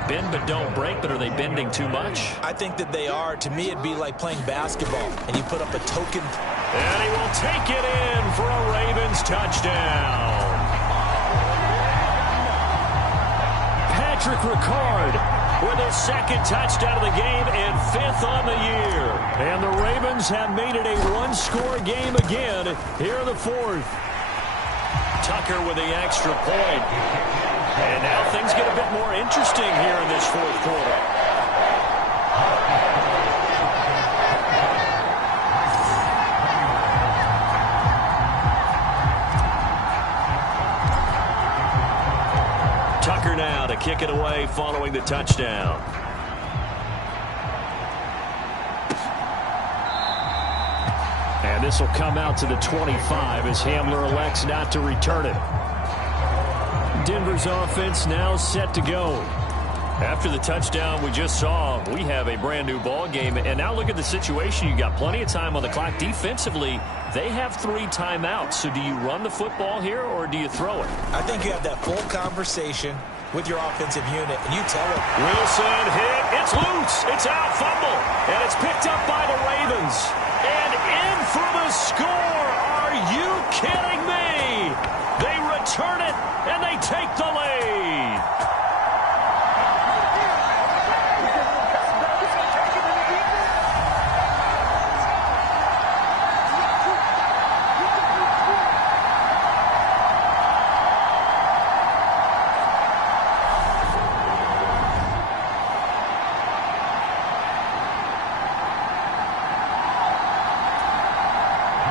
Bend but don't break, but are they bending too much? I think that they are. To me, it'd be like playing basketball, and you put up a token. And he will take it in for a Ravens touchdown. Patrick Ricard with his 2nd touchdown of the game and 5th on the year. And the Ravens have made it a one-score game again here in the 4th. Tucker with the extra point. And now things get a bit more interesting here in this 4th quarter. Tucker now to kick it away following the touchdown. And this will come out to the 25 as Hamler elects not to return it. Denver's offense now set to go. After the touchdown we just saw, we have a brand new ball game. And now look at the situation. You got plenty of time on the clock. Defensively, they have 3 timeouts. So do you run the football here or do you throw it? I think you have that full conversation with your offensive unit, and you tell it. Wilson hit. It's loose. It's out. Fumble. And it's picked up by the Ravens. And in for the score. Are you kidding me? They return it, and they take the lead.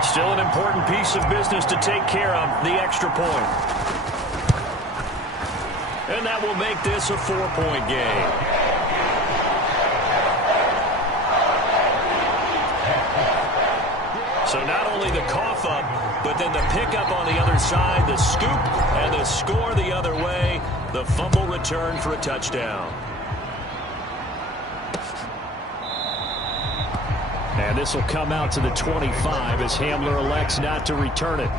Still an important piece of business to take care of, the extra point. And that will make this a 4-point game. So not only the cough up, but then the pickup on the other side, the scoop, and the score the other way. The fumble return for a touchdown. And this will come out to the 25 as Hamler elects not to return it.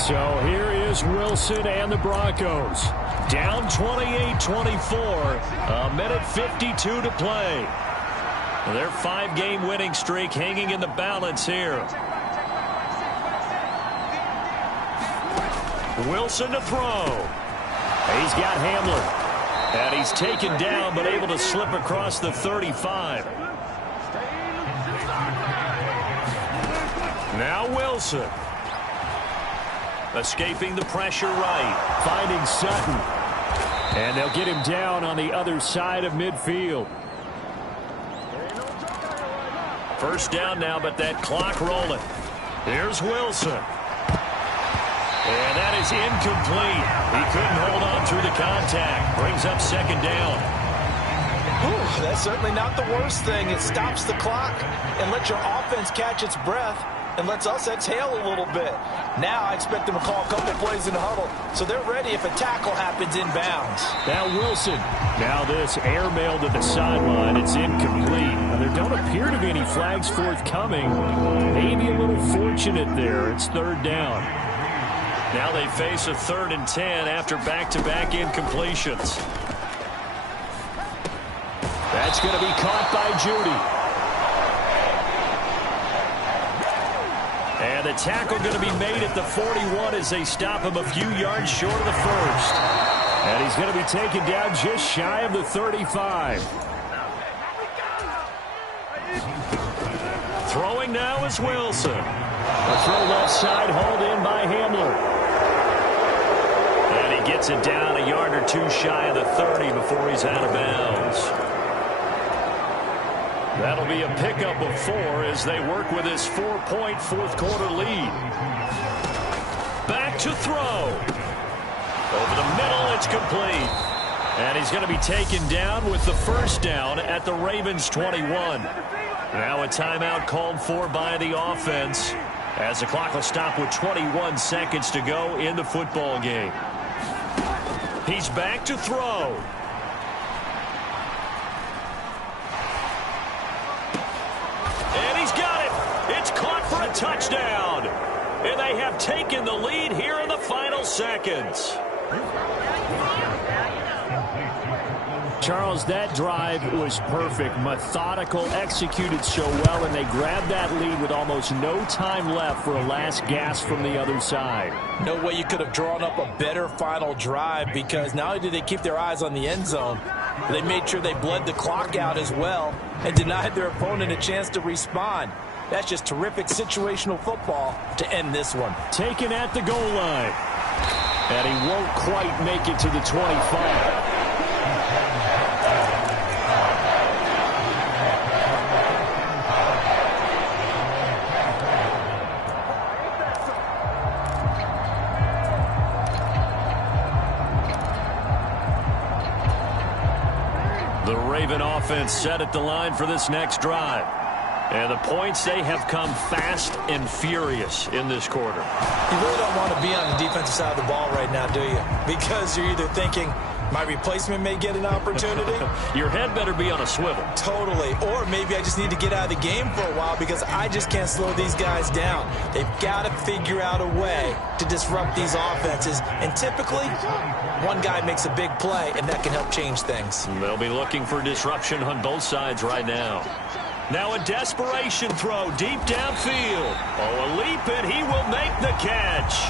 So here is Wilson and the Broncos. Down 28-24. A minute 52 to play. Their 5-game winning streak hanging in the balance here. Wilson to throw. He's got Hamlin. And he's taken down but able to slip across the 35. Now Wilson. Escaping the pressure right. Finding Sutton. And they'll get him down on the other side of midfield. First down now, but that clock rolling. Here's Wilson. And that is incomplete. He couldn't hold on through the contact. Brings up second down. Ooh, that's certainly not the worst thing. It stops the clock and lets your offense catch its breath and lets us exhale a little bit. Now I expect them to call a couple plays in the huddle, so they're ready if a tackle happens inbounds. Now Wilson. Now this airmail to the sideline. It's incomplete. Now, there don't appear to be any flags forthcoming. Maybe a little fortunate there. It's third down. Now they face a 3rd and 10 after back-to-back incompletions. That's going to be caught by Judy. And the tackle going to be made at the 41 as they stop him a few yards short of the first. And he's going to be taken down just shy of the 35. Throwing now is Wilson. A throw left side, hauled in by Hamler. And he gets it down a yard or two shy of the 30 before he's out of bounds. That'll be a pickup of 4 as they work with his 4-point fourth-quarter lead. Back to throw. Over the middle, it's complete. And he's going to be taken down with the first down at the Ravens' 21. Now a timeout called for by the offense as the clock will stop with 21 seconds to go in the football game. He's back to throw. And he's got it. It's caught for a touchdown. And they have taken the lead here in the final seconds. Charles, that drive was perfect, methodical, executed so well, and they grabbed that lead with almost no time left for a last gasp from the other side. No way you could have drawn up a better final drive, because not only did they keep their eyes on the end zone, but they made sure they bled the clock out as well and denied their opponent a chance to respond. That's just terrific situational football to end this one. Taken at the goal line. And he won't quite make it to the 25. The Raven offense set at the line for this next drive. And the points, they have come fast and furious in this quarter. You really don't want to be on the defensive side of the ball right now, do you? Because you're either thinking, my replacement may get an opportunity. Your head better be on a swivel. Totally. Or maybe I just need to get out of the game for a while because I just can't slow these guys down. They've got to figure out a way to disrupt these offenses. And typically, one guy makes a big play, and that can help change things. They'll be looking for disruption on both sides right now. Now a desperation throw deep downfield. Oh, a leap, and he will make the catch.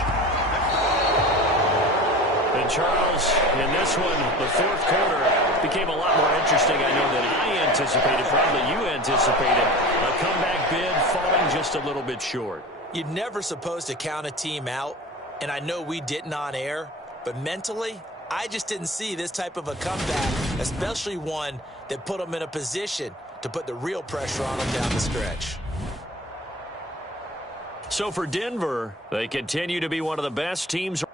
And Charles, in this one, the fourth quarter became a lot more interesting, I know, than I anticipated, probably you anticipated. A comeback bid falling just a little bit short. You're never supposed to count a team out, and I know we didn't on air, but mentally, I just didn't see this type of a comeback, especially one that put them in a position to put the real pressure on them down the stretch. So for Denver, they continue to be one of the best teams